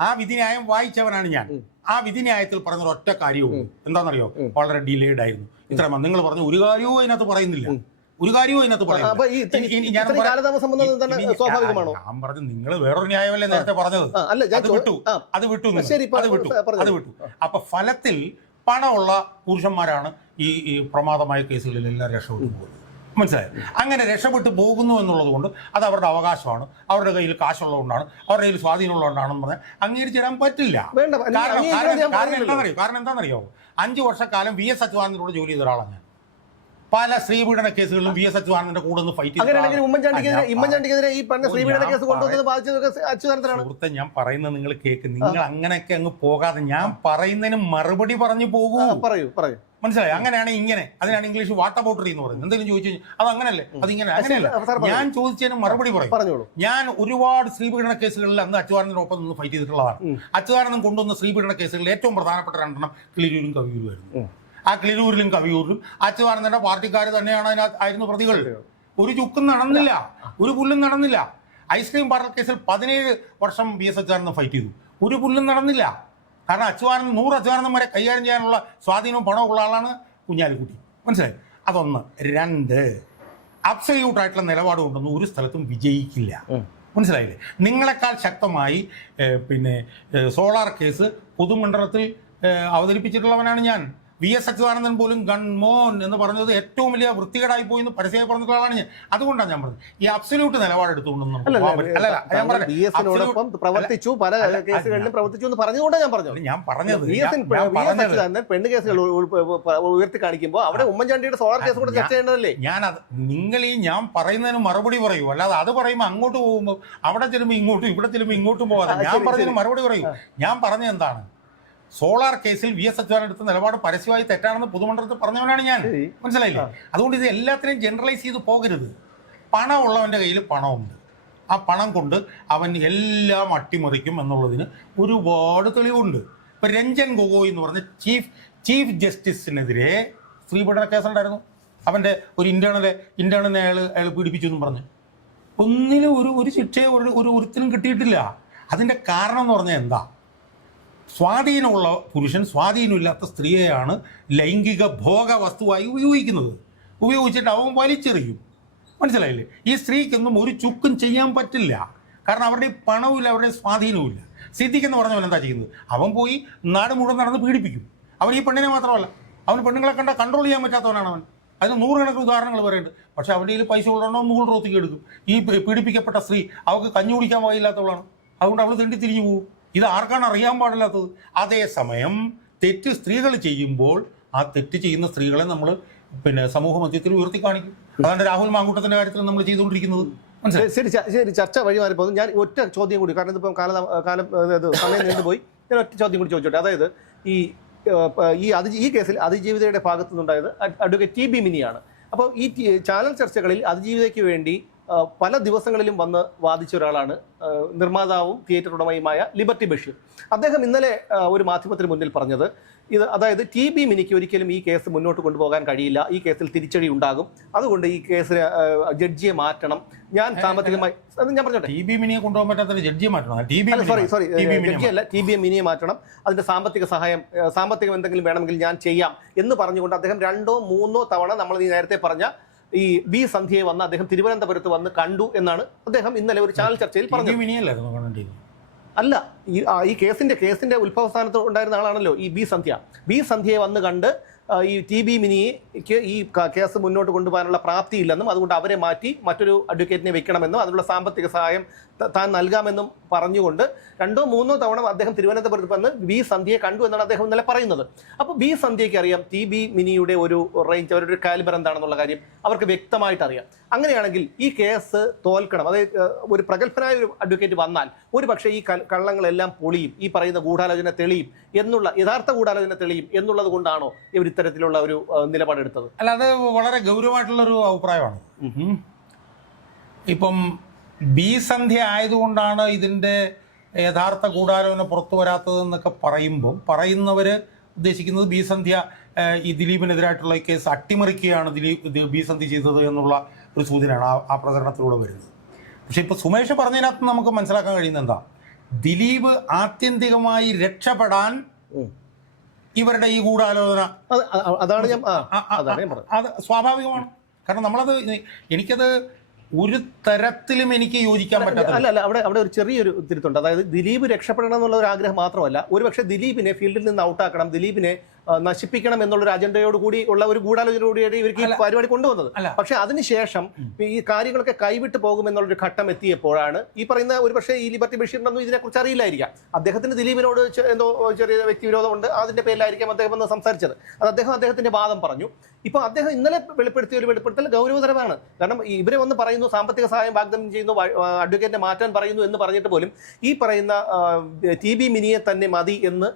ആ വിധിന്യായം വായിച്ചവനാണ് ഞാൻ. ആ വിധിന്യായത്തിൽ പറഞ്ഞ ഒറ്റ കാര്യവും എന്താണെന്നറിയോ? വളരെ ഡിലേഡ് ആയിരുന്നു. ഇത്ര നിങ്ങൾ പറഞ്ഞ ഒരു കാര്യവും അതിനകത്ത് പറയുന്നില്ല, ഒരു കാര്യവും അതിനകത്ത് പറയുന്നില്ല. ഞാൻ പറഞ്ഞു നിങ്ങൾ വേറൊരു ന്യായമല്ലേ നേരത്തെ പറഞ്ഞത്, അത് വിട്ടു. അപ്പൊ ഫലത്തിൽ പണമുള്ള പുരുഷന്മാരാണ് ഈ പ്രമാദമായ കേസുകളിലെല്ലാം രക്ഷപ്പെട്ടു പോകുന്നത്. മനസ്സിലായി? അങ്ങനെ രക്ഷപ്പെട്ടു പോകുന്നു എന്നുള്ളത് കൊണ്ട് അത് അവരുടെ അവകാശമാണ്, അവരുടെ കയ്യിൽ കാശുള്ളതുകൊണ്ടാണ്, അവരുടെ കയ്യിൽ സ്വാധീനമുള്ളതുകൊണ്ടാണെന്ന് പറഞ്ഞാൽ അംഗീകരിച്ചു തരാൻ പറ്റില്ല. കാരണം എന്താണെന്നറിയോ? 5 വർഷക്കാലം VS അച്യുതാനന്ദനോട് ജോലി ചെയ്ത ഒരാളാണ് ഞാൻ. പല സ്ത്രീപീഡന കേസുകളിലും VS അച്യുതാനന്ദന്റെ കൂടെ ഒന്ന് ഫൈറ്റ് സുഹൃത്തെ, ഞാൻ പറയുന്നത് നിങ്ങൾ കേൾക്ക്. നിങ്ങൾ അങ്ങനെയൊക്കെ അങ്ങ് പോകാതെ ഞാൻ പറയുന്നതിന് മറുപടി പറഞ്ഞു പോകൂ. മനസ്സിലായി? അങ്ങനെയാണ് ഇങ്ങനെ, അതിനാണ് ഇംഗ്ലീഷ് വാട്ട് അബൌട്ട് എന്ന് പറയുന്നത്. എന്തെങ്കിലും ചോദിച്ചു കഴിഞ്ഞാൽ അത് അങ്ങനല്ലേ, അതിങ്ങനെ അങ്ങനെയല്ല. ഞാൻ ചോദിച്ചതിന് മറുപടി പറയും. ഞാൻ ഒരുപാട് സ്ത്രീപീഡന കേസുകളിൽ അന്ന് അച്യുതാനന്ദനൊപ്പം നിന്ന് ഫൈറ്റ് ചെയ്തിട്ടുള്ളതാണ്. അച്യുതാനന്ദൻ കൊണ്ടുവന്ന സ്ത്രീപീഡന കേസുകളിൽ ഏറ്റവും പ്രധാനപ്പെട്ട 2 കിളിരൂരും കവിയൂരുമായിരുന്നു. ആ കിളിരൂരിലും കവിയൂരിലും അച്യുതാനന്ദന്റെ പാർട്ടിക്കാർ തന്നെയാണ് ആയിരുന്നു പ്രതികൾ. ഒരു ചുക്കും നടന്നില്ല, ഒരു പുല്ലും നടന്നില്ല. ഐസ്ക്രീം പാർലർ കേസിൽ 17 വർഷം VS അച്യുതാനന്ദൻ ഫൈറ്റ് ചെയ്തു, ഒരു പുല്ലും നടന്നില്ല. കാരണം 100 അച്യുതാനന്ദന്മാരെ കൈകാര്യം ചെയ്യാനുള്ള സ്വാധീനവും പണവും ഉള്ള ആളാണ് കുഞ്ഞാലിക്കുട്ടി. മനസ്സിലായി? അതൊന്ന്. 2, അബ്സല്യൂട്ടായിട്ടുള്ള നിലപാട് കൊണ്ടൊന്നും ഒരു സ്ഥലത്തും വിജയിക്കില്ല. മനസ്സിലായില്ലേ? നിങ്ങളെക്കാൾ ശക്തമായി സോളാർ കേസ് പൊതുമണ്ഡലത്തിൽ അവതരിപ്പിച്ചിട്ടുള്ളവനാണ് ഞാൻ. VS അച്യുതാനന്ദൻ പോലും ഗൺമോൻ എന്ന് പറഞ്ഞത് ഏറ്റവും വലിയ വൃത്തികേടായി പോയി എന്ന് പരസ്യമായി പറഞ്ഞിട്ടുള്ള ആളാണ് ഞാൻ. അതുകൊണ്ടാണ് ഞാൻ പറഞ്ഞത് ഈ അബ്സല്യൂട്ട് നിലപാടെടുത്തുകൊണ്ടൊന്നും പ്രവർത്തിച്ചു, പല കേസുകളിലും പ്രവർത്തിച്ചു എന്ന് പറഞ്ഞുകൊണ്ടാണ് ഞാൻ പറഞ്ഞത്. പെണ്ണ് കേസുകൾ ഉയർത്തി കാണിക്കുമ്പോൾ അവിടെ ഉമ്മൻചാണ്ടിയുടെ സോളാർ കേസ് കൂടെ ചർച്ച ചെയ്യേണ്ടതല്ലേ? നിങ്ങൾ ഞാൻ പറയുന്നതിന് മറുപടി പറയൂ, അല്ലാതെ അത് പറയുമ്പോൾ അങ്ങോട്ട് പോകുമ്പോൾ അവിടെ ചെല്ലുമ്പോൾ ഇങ്ങോട്ടും, ഇവിടെ ചെല്ലുമ്പോൾ ഇങ്ങോട്ടും പോകാതെ ഞാൻ പറഞ്ഞതിന് മറുപടി പറയൂ. ഞാൻ പറഞ്ഞത് എന്താണ്? സോളാർ കേസിൽ VS അച്യുതാനന്ദൻ എടുത്ത നിലപാട് പരസ്യമായി തെറ്റാണെന്ന് പൊതുമണ്ഡലത്തിൽ പറഞ്ഞവനാണ് ഞാൻ. മനസ്സിലായില്ലേ? അതുകൊണ്ട് ഇത് എല്ലാത്തിനെയും ജനറലൈസ് ചെയ്ത് പോകരുത്. പണമുള്ളവൻ്റെ കയ്യിൽ പണമുണ്ട്, ആ പണം കൊണ്ട് അവൻ എല്ലാം അട്ടിമറിക്കും എന്നുള്ളതിന് ഒരുപാട് തെളിവുണ്ട്. ഇപ്പം രഞ്ജൻ ഗൊഗോയ് എന്ന് പറഞ്ഞ ചീഫ് ജസ്റ്റിസിനെതിരെ സ്ത്രീപീഡന കേസുണ്ടായിരുന്നു. അവൻ്റെ ഒരു ഇന്റേണലിനെ അയാൾ പീഡിപ്പിച്ചു എന്നും പറഞ്ഞ് ഒന്നിലും ഒരു ശിക്ഷയോ ഒരുത്തിനും കിട്ടിയിട്ടില്ല. അതിൻ്റെ കാരണം എന്ന് പറഞ്ഞാൽ എന്താ? സ്വാധീനമുള്ള പുരുഷൻ സ്വാധീനമില്ലാത്ത സ്ത്രീയെയാണ് ലൈംഗിക ഭോഗ വസ്തുവായി ഉപയോഗിച്ചിട്ട് അവൻ വലിച്ചെറിയും. മനസ്സിലായില്ലേ? ഈ സ്ത്രീക്കൊന്നും ഒരു ചുക്കും ചെയ്യാൻ പറ്റില്ല. കാരണം അവരുടെ പണവുമില്ല, അവരുടെ സ്വാധീനവുമില്ല. സിദ്ദിഖ് എന്ന് പറഞ്ഞവൻ എന്താ ചെയ്യുന്നത്? അവൻ പോയി നാട് മുഴുവൻ നടന്ന് പീഡിപ്പിക്കും. അവൻ ഈ പെണ്ണിനെ മാത്രമല്ല, അവൻ പെണ്ണുങ്ങളെ കണ്ടാൽ കൺട്രോൾ ചെയ്യാൻ പറ്റാത്തവനാണ് അവൻ. അതിന് നൂറുകണക്കിന് ഉദാഹരണങ്ങൾ പറയുന്നുണ്ട്. പക്ഷെ അവരുടെ കയ്യിൽ പൈസ ഉള്ളതാണോ മുകൾ റോത്തിക്ക് എടുക്കും. ഈ പീഡിപ്പിക്കപ്പെട്ട സ്ത്രീ അവൾക്ക് കഞ്ഞി കുടിക്കാൻ വകയില്ലാത്തവളാണ്, അതുകൊണ്ട് അവൾ തെണ്ടി തിരിഞ്ഞു പോകും. ഇത് ആർക്കാണ് അറിയാൻ പാടില്ലാത്തത്? അതേസമയം തെറ്റ് സ്ത്രീകൾ ചെയ്യുമ്പോൾ ആ തെറ്റ് ചെയ്യുന്ന സ്ത്രീകളെ നമ്മൾ സമൂഹ മധ്യത്തിൽ ഉയർത്തി കാണിക്കും. അതാണ് രാഹുൽ മാങ്കൂട്ടത്തിന്റെ കാര്യത്തിൽ നമ്മൾ ചെയ്തുകൊണ്ടിരിക്കുന്നത്. ശരി ശരി, ചർച്ച വഴി മാറിപ്പോകുന്നു. ഞാൻ ഒറ്റ ചോദ്യം കൂടി, കാരണം ഇതിപ്പം സമയം നീണ്ടുപോയി. ഞാൻ ഒറ്റ ചോദ്യം കൂടി ചോദിച്ചോട്ടെ. അതായത് ഈ കേസിൽ അതിജീവിതയുടെ ഭാഗത്തു നിന്നുണ്ടായത് അഡ്വക്കേറ്റ് ടി ബി മിനിയാണ്. അപ്പോൾ ഈ ചാനൽ ചർച്ചകളിൽ അതിജീവിതയ്ക്ക് വേണ്ടി പല ദിവസങ്ങളിലും വന്ന് വാദിച്ച ഒരാളാണ് നിർമ്മാതാവും തിയേറ്റർ ഉടമയുമായ ലിബർട്ടി ബഷീർ. അദ്ദേഹം ഇന്നലെ ഒരു മാധ്യമത്തിന് മുന്നിൽ പറഞ്ഞത് അതായത് ടി ബി മിനിക്ക് ഒരിക്കലും ഈ കേസ് മുന്നോട്ട് കൊണ്ടുപോകാൻ കഴിയില്ല, ഈ കേസിൽ തിരിച്ചടി ഉണ്ടാകും, അതുകൊണ്ട് ഈ കേസിന് ജഡ്ജിയെ മാറ്റണം. ഞാൻ സാമ്പത്തികമായി ഞാൻ പറഞ്ഞോട്ടെ, ടി ബി മിനിയെ കൊണ്ടുപോകാൻ പറ്റാത്ത ജഡ്ജിയെ മാറ്റണം. സോറി ജഡ്ജിയല്ല, ടി ബി മിനിയെ മാറ്റണം. അതിന്റെ സാമ്പത്തികം എന്തെങ്കിലും വേണമെങ്കിൽ ഞാൻ ചെയ്യാം എന്ന് പറഞ്ഞുകൊണ്ട് അദ്ദേഹം 2 or 3 തവണ നമ്മൾ ഈ നേരത്തെ പറഞ്ഞ ഈ ബി സന്ധ്യയെ വന്ന് അദ്ദേഹം തിരുവനന്തപുരത്ത് വന്ന് കണ്ടു എന്നാണ് അദ്ദേഹം ഇന്നലെ ഒരു ചാനൽ ചർച്ചയിൽ പറഞ്ഞത്. അല്ല, ഈ കേസിന്റെ ഉത്ഭവസ്ഥാനത്ത് ഉണ്ടായിരുന്ന ആളാണല്ലോ ഈ ബി സന്ധ്യയെ വന്ന് കണ്ട് ഈ ടി ബി മിനിക്ക് ഈ കേസ് മുന്നോട്ട് കൊണ്ടുപോകാനുള്ള പ്രാപ്തിയില്ലെന്നും അതുകൊണ്ട് അവരെ മാറ്റി മറ്റൊരു അഡ്വക്കേറ്റിനെ വെക്കണമെന്നും അതിനുള്ള സാമ്പത്തിക സഹായം താൻ നൽകാമെന്നും പറഞ്ഞുകൊണ്ട് 2 or 3 തവണ അദ്ദേഹം തിരുവനന്തപുരത്ത് വന്ന് ബി സന്ധ്യയെ കണ്ടു എന്നാണ് അദ്ദേഹം ഇന്നലെ പറയുന്നത്. അപ്പോൾ ബി സന്ധ്യയ്ക്ക് അറിയാം ടി ബി മിനിയുടെ ഒരു റേഞ്ച്, അവരുടെ ഒരു കാലിബർ എന്താണെന്നുള്ള കാര്യം അവർക്ക് വ്യക്തമായിട്ട് അറിയാം. അങ്ങനെയാണെങ്കിൽ ഈ കേസ് തോൽക്കണം, അതായത് ഒരു പ്രഗത്ഭനായ ഒരു അഡ്വക്കേറ്റ് വന്നാൽ ഒരു പക്ഷേ ഈ കള്ളങ്ങളെല്ലാം പൊളിയും, ഈ പറയുന്ന ഗൂഢാലോചന തെളിയും യഥാർത്ഥ ഗൂഢാലോചന തെളിയും എന്നുള്ളത് കൊണ്ടാണോ ഇവർ ഇത്തരത്തിലുള്ള ഒരു നിലപാടെടുത്തത്? അല്ല, അത് വളരെ ഗൗരവമായിട്ടുള്ളൊരു അഭിപ്രായമാണ്. ഇപ്പം ബി സന്ധ്യ ആയതുകൊണ്ടാണ് ഇതിൻ്റെ യഥാർത്ഥ ഗൂഢാലോചന പുറത്തു വരാത്തതെന്നൊക്കെ പറയുന്നവർ ഉദ്ദേശിക്കുന്നത് ബി സന്ധ്യ ഈ ദിലീപിനെതിരായിട്ടുള്ള ഈ കേസ് അട്ടിമറിക്കുകയാണ് ബി സന്ധ്യ ചെയ്തത് എന്നുള്ള ഒരു സൂചനയാണ് ആ പ്രചരണത്തിലൂടെ വരുന്നത്. പക്ഷെ ഇപ്പോൾ സുമേഷ് പറഞ്ഞതിനകത്ത് നമുക്ക് മനസ്സിലാക്കാൻ കഴിയുന്നത് എന്താ, ദിലീപ് ആത്യന്തികമായി രക്ഷപ്പെടാൻ ഇവരുടെ ഈ ഗൂഢാലോചന അത് സ്വാഭാവികമാണ്. കാരണം എനിക്കത് ഒരു തരത്തിലും എനിക്ക് യോജിക്കാൻ പറ്റാത്ത. അല്ല, അവിടെ ഒരു ചെറിയൊരു തിരുത്തുണ്ട്. അതായത് ദിലീപ് രക്ഷപ്പെടണം എന്നുള്ള ഒരു ആഗ്രഹം മാത്രമല്ല, ഒരുപക്ഷെ ദിലീപിനെ ഫീൽഡിൽ നിന്ന് ഔട്ടാക്കണം, ദിലീപിനെ നശിപ്പിക്കണം എന്നുള്ളൊരു അജണ്ടയോട് കൂടി ഉള്ള ഒരു ഗൂഢാലോചനയോടുകൂടി ഇവർക്ക് ഈ പരിപാടി കൊണ്ടുവന്നത്. പക്ഷെ അതിനുശേഷം ഈ കാര്യങ്ങളൊക്കെ കൈവിട്ട് പോകുമെന്നുള്ളൊരു ഘട്ടം എത്തിയപ്പോഴാണ് ഈ പറയുന്ന ഒരുപക്ഷെ ഈ ലിബർട്ടി ബഷീറിനൊന്നും ഇതിനെക്കുറിച്ച് അറിയില്ലായിരിക്കാം. അദ്ദേഹത്തിന് ദിലീപിനോട് എന്തോ ചെറിയ വ്യക്തിവിരോധമുണ്ട്, അതിന്റെ പേരിലായിരിക്കും അദ്ദേഹം വന്ന് സംസാരിച്ചത്. അത് അദ്ദേഹത്തിന്റെ വാദം പറഞ്ഞു. ഇപ്പോൾ അദ്ദേഹം ഇന്നലെ വെളിപ്പെടുത്തിയ ഒരു വെളിപ്പെടുത്തൽ ഗൗരവതരമാണ്. കാരണം ഇവരെ വന്ന് പറയുന്നു സാമ്പത്തിക സഹായം വാഗ്ദാനം ചെയ്യുന്നു, അഡ്വക്കേറ്റിനെ മാറ്റാൻ പറയുന്നു എന്ന് പറഞ്ഞിട്ട് പോലും ഈ പറയുന്ന ടി ബി മിനിയെ തന്നെ മതി എന്ന്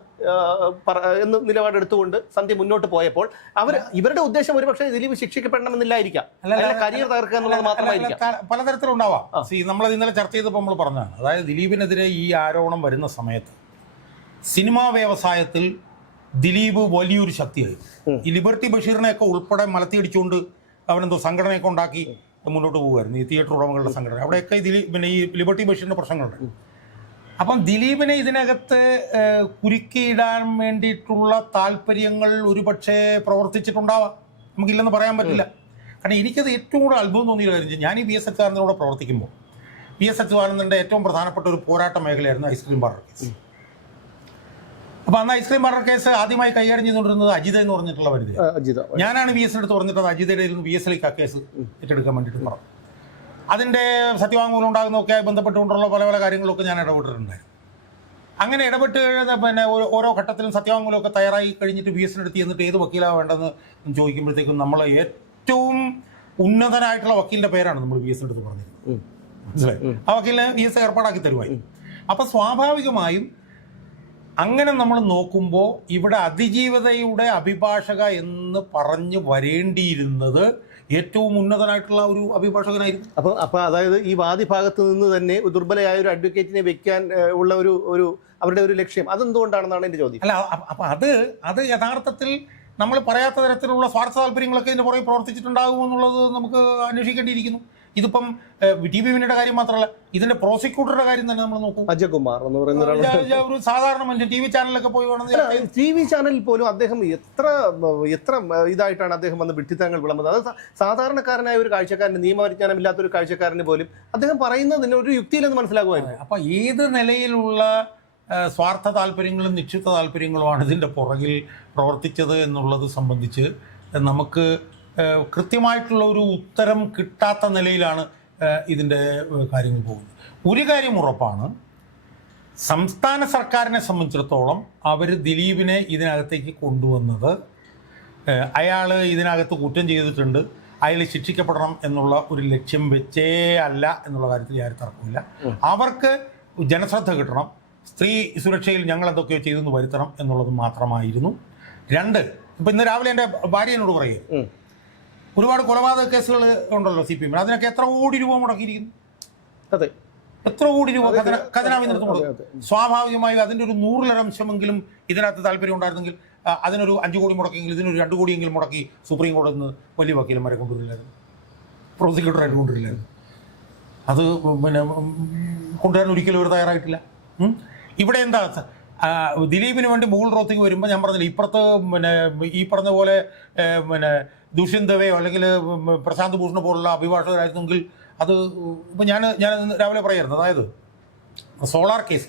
നിലപാടെടുത്തുകൊണ്ട് സന്ധ്യ മുന്നോട്ട് പോയപ്പോൾ ഇവരുടെ ഉദ്ദേശം ഒരുപക്ഷെ ദിലീപ് ശിക്ഷിക്കപ്പെടണമെന്നില്ലായിരിക്കാം, കരിയർ തകർക്കുക എന്നുള്ളത് മാത്രമായിരിക്കാം. പലതരത്തിലുണ്ടാവാം. നമ്മളത് ഇന്നലെ ചർച്ച ചെയ്തപ്പോൾ നമ്മൾ പറഞ്ഞതാണ്. അതായത് ദിലീപിനെതിരെ ഈ ആരോപണം വരുന്ന സമയത്ത് സിനിമാ വ്യവസായത്തിൽ ദിലീപ് വലിയൊരു ശക്തിയായി. ഈ ലിബർട്ടി ബഷീറിനെയൊക്കെ ഉൾപ്പെടെ മലത്തിയടിച്ചുകൊണ്ട് അവനെന്തോ സംഘടനയൊക്കെ ഉണ്ടാക്കി മുന്നോട്ട് പോകുമായിരുന്നു, ഈ തിയേറ്റർ ഉടമകളുടെ സംഘടന. അവിടെയൊക്കെ ഈ ലിബർട്ടി ബഷീറിന്റെ പ്രശ്നങ്ങളുണ്ട്. അപ്പം ദിലീപിനെ ഇതിനകത്ത് കുരുക്കിയിടാൻ വേണ്ടിയിട്ടുള്ള താല്പര്യങ്ങൾ ഒരുപക്ഷെ പ്രവർത്തിച്ചിട്ടുണ്ടാവാം, നമുക്കില്ലെന്ന് പറയാൻ പറ്റില്ല. കാരണം എനിക്കത് ഏറ്റവും കൂടുതൽ അത്ഭുതം തോന്നിയ കാര്യം, ഞാൻ ഈ വി എസ് അച്യുതാനന്ദനോട് പ്രവർത്തിക്കുമ്പോൾ വി എസ് അച്യുതാനന്ദൻ്റെ ഏറ്റവും പ്രധാനപ്പെട്ട ഒരു പോരാട്ട മേഖലയായിരുന്നു ഐസ്ക്രീം പാർലർ കേസ്. അപ്പോൾ അന്ന് ഐസ്ക്രീം പാർലർ കേസ് ആദ്യമായി കൈകാര്യം ചെയ്തുകൊണ്ടിരുന്നത് അജിത എന്ന് പറഞ്ഞിട്ടുള്ള പരിധി. ഞാനാണ് വി എസിനടുത്ത് പറഞ്ഞിട്ട് അജിതയുടെ വി എസിലേക്ക് ആ കേസ് ഏറ്റെടുക്കാൻ വേണ്ടിയിട്ട് പറഞ്ഞു. അതിൻ്റെ സത്യവാങ്മൂലം ഉണ്ടാകുന്നതൊക്കെ ബന്ധപ്പെട്ടുകൊണ്ടുള്ള പല കാര്യങ്ങളൊക്കെ ഞാൻ ഇടപെട്ടിട്ടുണ്ടായിരുന്നു. അങ്ങനെ ഇടപെട്ട് ഓരോ ഘട്ടത്തിലും സത്യവാങ്മൂലമൊക്കെ തയ്യാറായി കഴിഞ്ഞിട്ട് വി എസിനടുത്ത് എന്നിട്ട് ഏത് വക്കീലാണ് വേണ്ടതെന്ന് ചോദിക്കുമ്പോഴത്തേക്കും നമ്മൾ ഏറ്റവും ഉന്നതനായിട്ടുള്ള വക്കീലിൻ്റെ പേരാണ് നമ്മൾ വി എസിനടുത്ത് പറഞ്ഞിരുന്നത്. മനസ്സിലായി? ആ വക്കീലിനെ വി എസ് ഏർപ്പാടാക്കി തരുമായി. അപ്പം സ്വാഭാവികമായും അങ്ങനെ നമ്മൾ നോക്കുമ്പോൾ ഇവിടെ അതിജീവതയുടെ അഭിഭാഷക എന്ന് പറഞ്ഞു വരേണ്ടിയിരുന്നത് ഏറ്റവും ഉന്നതനായിട്ടുള്ള ഒരു അഭിഭാഷകനായിരുന്നു. അപ്പോൾ അതായത് ഈ വാദിഭാഗത്ത് നിന്ന് തന്നെ ദുർബലയായ ഒരു അഡ്വക്കേറ്റിനെ വെക്കാൻ ഉള്ള ഒരു അവരുടെ ഒരു ലക്ഷ്യം അതെന്തുകൊണ്ടാണെന്നാണ് എൻ്റെ ചോദ്യം. അല്ല, അപ്പം അത് യഥാർത്ഥത്തിൽ നമ്മൾ പറയാത്ത തരത്തിലുള്ള സ്വാർത്ഥ താല്പര്യങ്ങളൊക്കെ ഇതിൻ്റെ പുറകെ പ്രവർത്തിച്ചിട്ടുണ്ടാകുമെന്നുള്ളത് നമുക്ക് അന്വേഷിക്കേണ്ടിയിരിക്കുന്നു. ഇതിപ്പം ടി ബി വിനിയുടെ കാര്യം മാത്രമല്ല, ഇതിന്റെ പ്രോസിക്യൂട്ടറുടെ കാര്യം തന്നെ നമ്മൾ നോക്കും. അജയകുമാർ എന്ന് പറയുന്ന ഒരു സാധാരണ മനുഷ്യൻ ടി വി ചാനലിലൊക്കെ പോയി ടി വി ചാനലിൽ പോലും അദ്ദേഹം എത്ര ഇതായിട്ടാണ് അദ്ദേഹം വന്ന് വിഡ്ഢിത്തങ്ങൾ വിളമ്പുന്നത്. അത് സാധാരണക്കാരനായ ഒരു കാഴ്ചക്കാരന്, നിയമപരിജ്ഞാനമില്ലാത്ത ഒരു കാഴ്ചക്കാരന് പോലും അദ്ദേഹം പറയുന്നതിന് ഒരു യുക്തിയിലെന്ന് മനസ്സിലാകുമായിരുന്നു. അപ്പൊ ഏത് നിലയിലുള്ള സ്വാർത്ഥ താല്പര്യങ്ങളും നിക്ഷിപ്ത താല്പര്യങ്ങളുമാണ് ഇതിന്റെ പുറകിൽ പ്രവർത്തിച്ചത് എന്നുള്ളത് സംബന്ധിച്ച് നമുക്ക് കൃത്യമായിട്ടുള്ള ഒരു ഉത്തരം കിട്ടാത്ത നിലയിലാണ് ഇതിൻ്റെ കാര്യങ്ങൾ പോകുന്നത്. ഒരു കാര്യം ഉറപ്പാണ്, സംസ്ഥാന സർക്കാരിനെ സംബന്ധിച്ചിടത്തോളം അവർ ദിലീപിനെ ഇതിനകത്തേക്ക് കൊണ്ടുവന്നത് അയാൾ ഇതിനകത്ത് കുറ്റം ചെയ്തിട്ടുണ്ട്, അയാൾ ശിക്ഷിക്കപ്പെടണം എന്നുള്ള ഒരു ലക്ഷ്യം വെച്ചേ അല്ല എന്നുള്ള കാര്യത്തിൽ ആരും തർക്കമില്ല. അവർക്ക് ജനശ്രദ്ധ കിട്ടണം, സ്ത്രീ സുരക്ഷയിൽ ഞങ്ങൾ എന്തൊക്കെയോ ചെയ്തെന്ന് വരുത്തണം എന്നുള്ളത് മാത്രമായിരുന്നു. രണ്ട്, ഇപ്പം ഇന്ന് രാവിലെ എൻ്റെ ഭാര്യ എന്നോട് പറയും, ഒരുപാട് കൊലപാതക കേസുകൾ ഉണ്ടല്ലോ CPM, അതിനൊക്കെ എത്ര കോടി രൂപ മുടക്കിയിരിക്കുന്നു. അതെ, എത്ര കോടി രൂപ ഖജനാവിൽ നിന്ന് മുടക്കും. സ്വാഭാവികമായും അതിൻ്റെ ഒരു 100% ഇതിനകത്ത് താല്പര്യം ഉണ്ടായിരുന്നെങ്കിൽ അതിനൊരു 5 കോടി മുടക്കിയെങ്കിൽ ഇതിനൊരു 2 കോടിയെങ്കിലും മുടക്കി സുപ്രീം കോടതിയിൽ നിന്ന് വലിയ വക്കീലന്മാരെ കൊണ്ടുവരില്ലായിരുന്നു, പ്രോസിക്യൂട്ടറായിട്ട് കൊണ്ടുവരില്ലായിരുന്നു. അത് പിന്നെ കൊണ്ടുവരാൻ ഒരിക്കലും ഒരു തയ്യാറായിട്ടില്ല. ഇവിടെ എന്താ, ദിലീപിന് വേണ്ടി മുകുൾ റോത്തിക്ക് വരുമ്പോൾ ഞാൻ പറഞ്ഞില്ല, ഇപ്പുറത്ത് പിന്നെ ഈ പറഞ്ഞ പോലെ പിന്നെ ദുഷ്യന്ത് ദവേയോ അല്ലെങ്കിൽ പ്രശാന്ത് ഭൂഷണ പോലുള്ള അഭിഭാഷകരായിരുന്നെങ്കിൽ അത് ഇപ്പം ഞാൻ രാവിലെ പറയായിരുന്നു. അതായത് സോളാർ കേസ്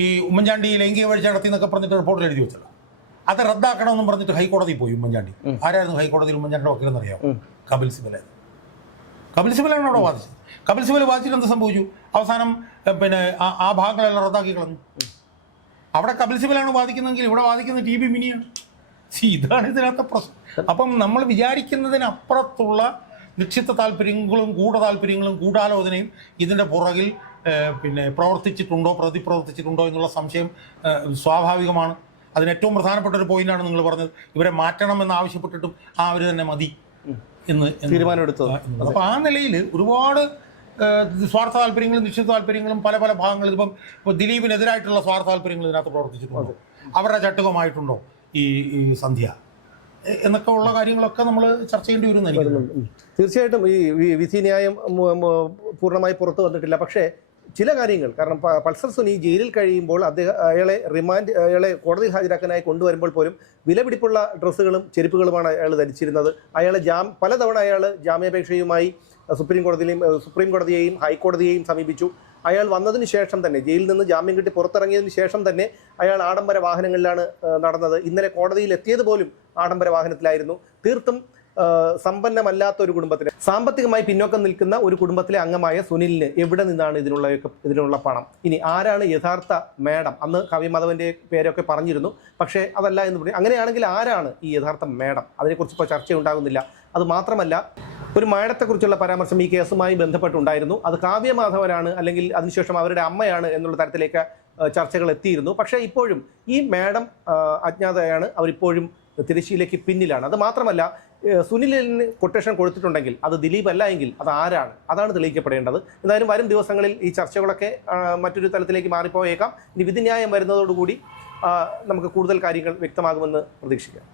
ഈ ഉമ്മൻചാണ്ടി ലൈംഗിക വീഴ്ച നടത്തി എന്നൊക്കെ പറഞ്ഞിട്ട് റിപ്പോർട്ടിൽ എഴുതി വെച്ചല്ലോ, അത് റദ്ദാക്കണമെന്നും പറഞ്ഞിട്ട് ഹൈക്കോടതിയിൽ പോയി ഉമ്മൻചാണ്ടി. ആരായിരുന്നു ഹൈക്കോടതിയിൽ ഉമ്മൻചാണ്ടിയുടെ വക്കീലെന്ന് അറിയാമോ? കപിൽ സിബലായിരുന്നു. കപിൽ സിബലാണ് അവിടെ വാദിച്ചത്. കപിൽ സിബൽ വാദിച്ചിട്ട് എന്ത് സംഭവിച്ചു? അവസാനം പിന്നെ ആ ഭാഗങ്ങളെല്ലാം റദ്ദാക്കി കളഞ്ഞു. അവിടെ കപിൽ സിബലാണ് വാദിക്കുന്നതെങ്കിൽ ഇവിടെ വാദിക്കുന്നത് TB മിനിയാണ്. ഇതാണ് ഇതിനകത്തെ പ്രശ്നം. അപ്പം നമ്മൾ വിചാരിക്കുന്നതിനപ്പുറത്തുള്ള നിശ്ചിത താല്പര്യങ്ങളും ഗൂഢതാല്പര്യങ്ങളും ഗൂഢാലോചനയും ഇതിൻ്റെ പുറകിൽ പിന്നെ പ്രവർത്തിച്ചിട്ടുണ്ടോ, പ്രതിപ്രവർത്തിച്ചിട്ടുണ്ടോ എന്നുള്ള സംശയം സ്വാഭാവികമാണ്. അതിന് ഏറ്റവും പ്രധാനപ്പെട്ട ഒരു പോയിന്റാണ് നിങ്ങൾ പറഞ്ഞത്, ഇവരെ മാറ്റണമെന്ന് ആവശ്യപ്പെട്ടിട്ടും അവർ തന്നെ മതി എന്ന് തീരുമാനമെടുത്തത്. അപ്പോൾ ആ നിലയിൽ ഒരുപാട് സ്വാർത്ഥ താല്പര്യങ്ങളും നിശ്ചിത താല്പര്യങ്ങളും പല പല ഭാഗങ്ങളിൽ ഇപ്പോൾ ദിലീപിനെതിരായിട്ടുള്ള സ്വാർത്ഥ താല്പര്യങ്ങൾ ഇതിനകത്ത് പ്രവർത്തിച്ചിട്ടുണ്ടോ, അവരുടെ ചട്ടുകമായിട്ടുണ്ടോ ഈ സന്ധ്യ എന്നൊക്കെ ഉള്ള കാര്യങ്ങളൊക്കെ നമ്മൾ ചർച്ച ചെയ്യേണ്ടി വരും. തീർച്ചയായിട്ടും ഈ വിധിന്യായം പൂർണ്ണമായി പുറത്തു വന്നിട്ടില്ല. പക്ഷേ ചില കാര്യങ്ങൾ, കാരണം പൾസർ സുനി ജയിലിൽ കഴിയുമ്പോൾ അയാളെ കോടതിയിൽ ഹാജരാക്കാനായി കൊണ്ടുവരുമ്പോൾ പോലും വിലപിടിപ്പുള്ള ഡ്രസ്സുകളും ചെരുപ്പുകളുമാണ് അയാൾ ധരിച്ചിരുന്നത്. പലതവണ അയാൾ ജാമ്യാപേക്ഷയുമായി സുപ്രീം കോടതിയെയും ഹൈക്കോടതിയെയും സമീപിച്ചു. അയാൾ വന്നതിന് ശേഷം തന്നെ, ജയിലിൽ നിന്ന് ജാമ്യം കിട്ടി പുറത്തിറങ്ങിയതിന് ശേഷം തന്നെ അയാൾ ആഡംബര വാഹനങ്ങളിലാണ് നടന്നത്. ഇന്നലെ കോടതിയിൽ എത്തിയത് പോലും ആഡംബര വാഹനത്തിലായിരുന്നു. തീർത്തും സമ്പന്നമല്ലാത്ത ഒരു കുടുംബത്തിലെ, സാമ്പത്തികമായി പിന്നോക്കം നിൽക്കുന്ന ഒരു കുടുംബത്തിലെ അംഗമായ സുനിലിന് എവിടെ നിന്നാണ് ഇതിനുള്ള പണം? ഇനി ആരാണ് യഥാർത്ഥ മേഡം? അന്ന് കവിമാധവന്റെ പേരൊക്കെ പറഞ്ഞിരുന്നു, പക്ഷേ അതല്ല എന്ന് പറഞ്ഞു. അങ്ങനെയാണെങ്കിൽ ആരാണ് ഈ യഥാർത്ഥ മേഡം? അതിനെക്കുറിച്ച് ഇപ്പോൾ ചർച്ചയുണ്ടാകുന്നില്ല. അത് മാത്രമല്ല, ഒരു മേഡത്തെക്കുറിച്ചുള്ള പരാമർശം ഈ കേസുമായി ബന്ധപ്പെട്ടുണ്ടായിരുന്നു. അത് കാവ്യമാധവനാണ് അല്ലെങ്കിൽ അതിനുശേഷം അവരുടെ അമ്മയാണ് എന്നുള്ള തരത്തിലേക്ക് ചർച്ചകൾ എത്തിയിരുന്നു. പക്ഷേ ഇപ്പോഴും ഈ മേഡം അജ്ഞാതയാണ്, അവരിപ്പോഴും തിരശ്ശീലയ്ക്ക് പിന്നിലാണ്. അത് മാത്രമല്ല, സുനിലിന് കൊട്ടേഷൻ കൊടുത്തിട്ടുണ്ടെങ്കിൽ അത് ദിലീപ് അല്ല എങ്കിൽ അത് ആരാണ്? അതാണ് തെളിയിക്കപ്പെടേണ്ടത്. എന്തായാലും വരും ദിവസങ്ങളിൽ ഈ ചർച്ചകളൊക്കെ മറ്റൊരു തലത്തിലേക്ക് മാറിപ്പോയേക്കാം. ഇനി വിധിന്യായം വരുന്നതോടുകൂടി നമുക്ക് കൂടുതൽ കാര്യങ്ങൾ വ്യക്തമാകുമെന്ന് പ്രതീക്ഷിക്കാം.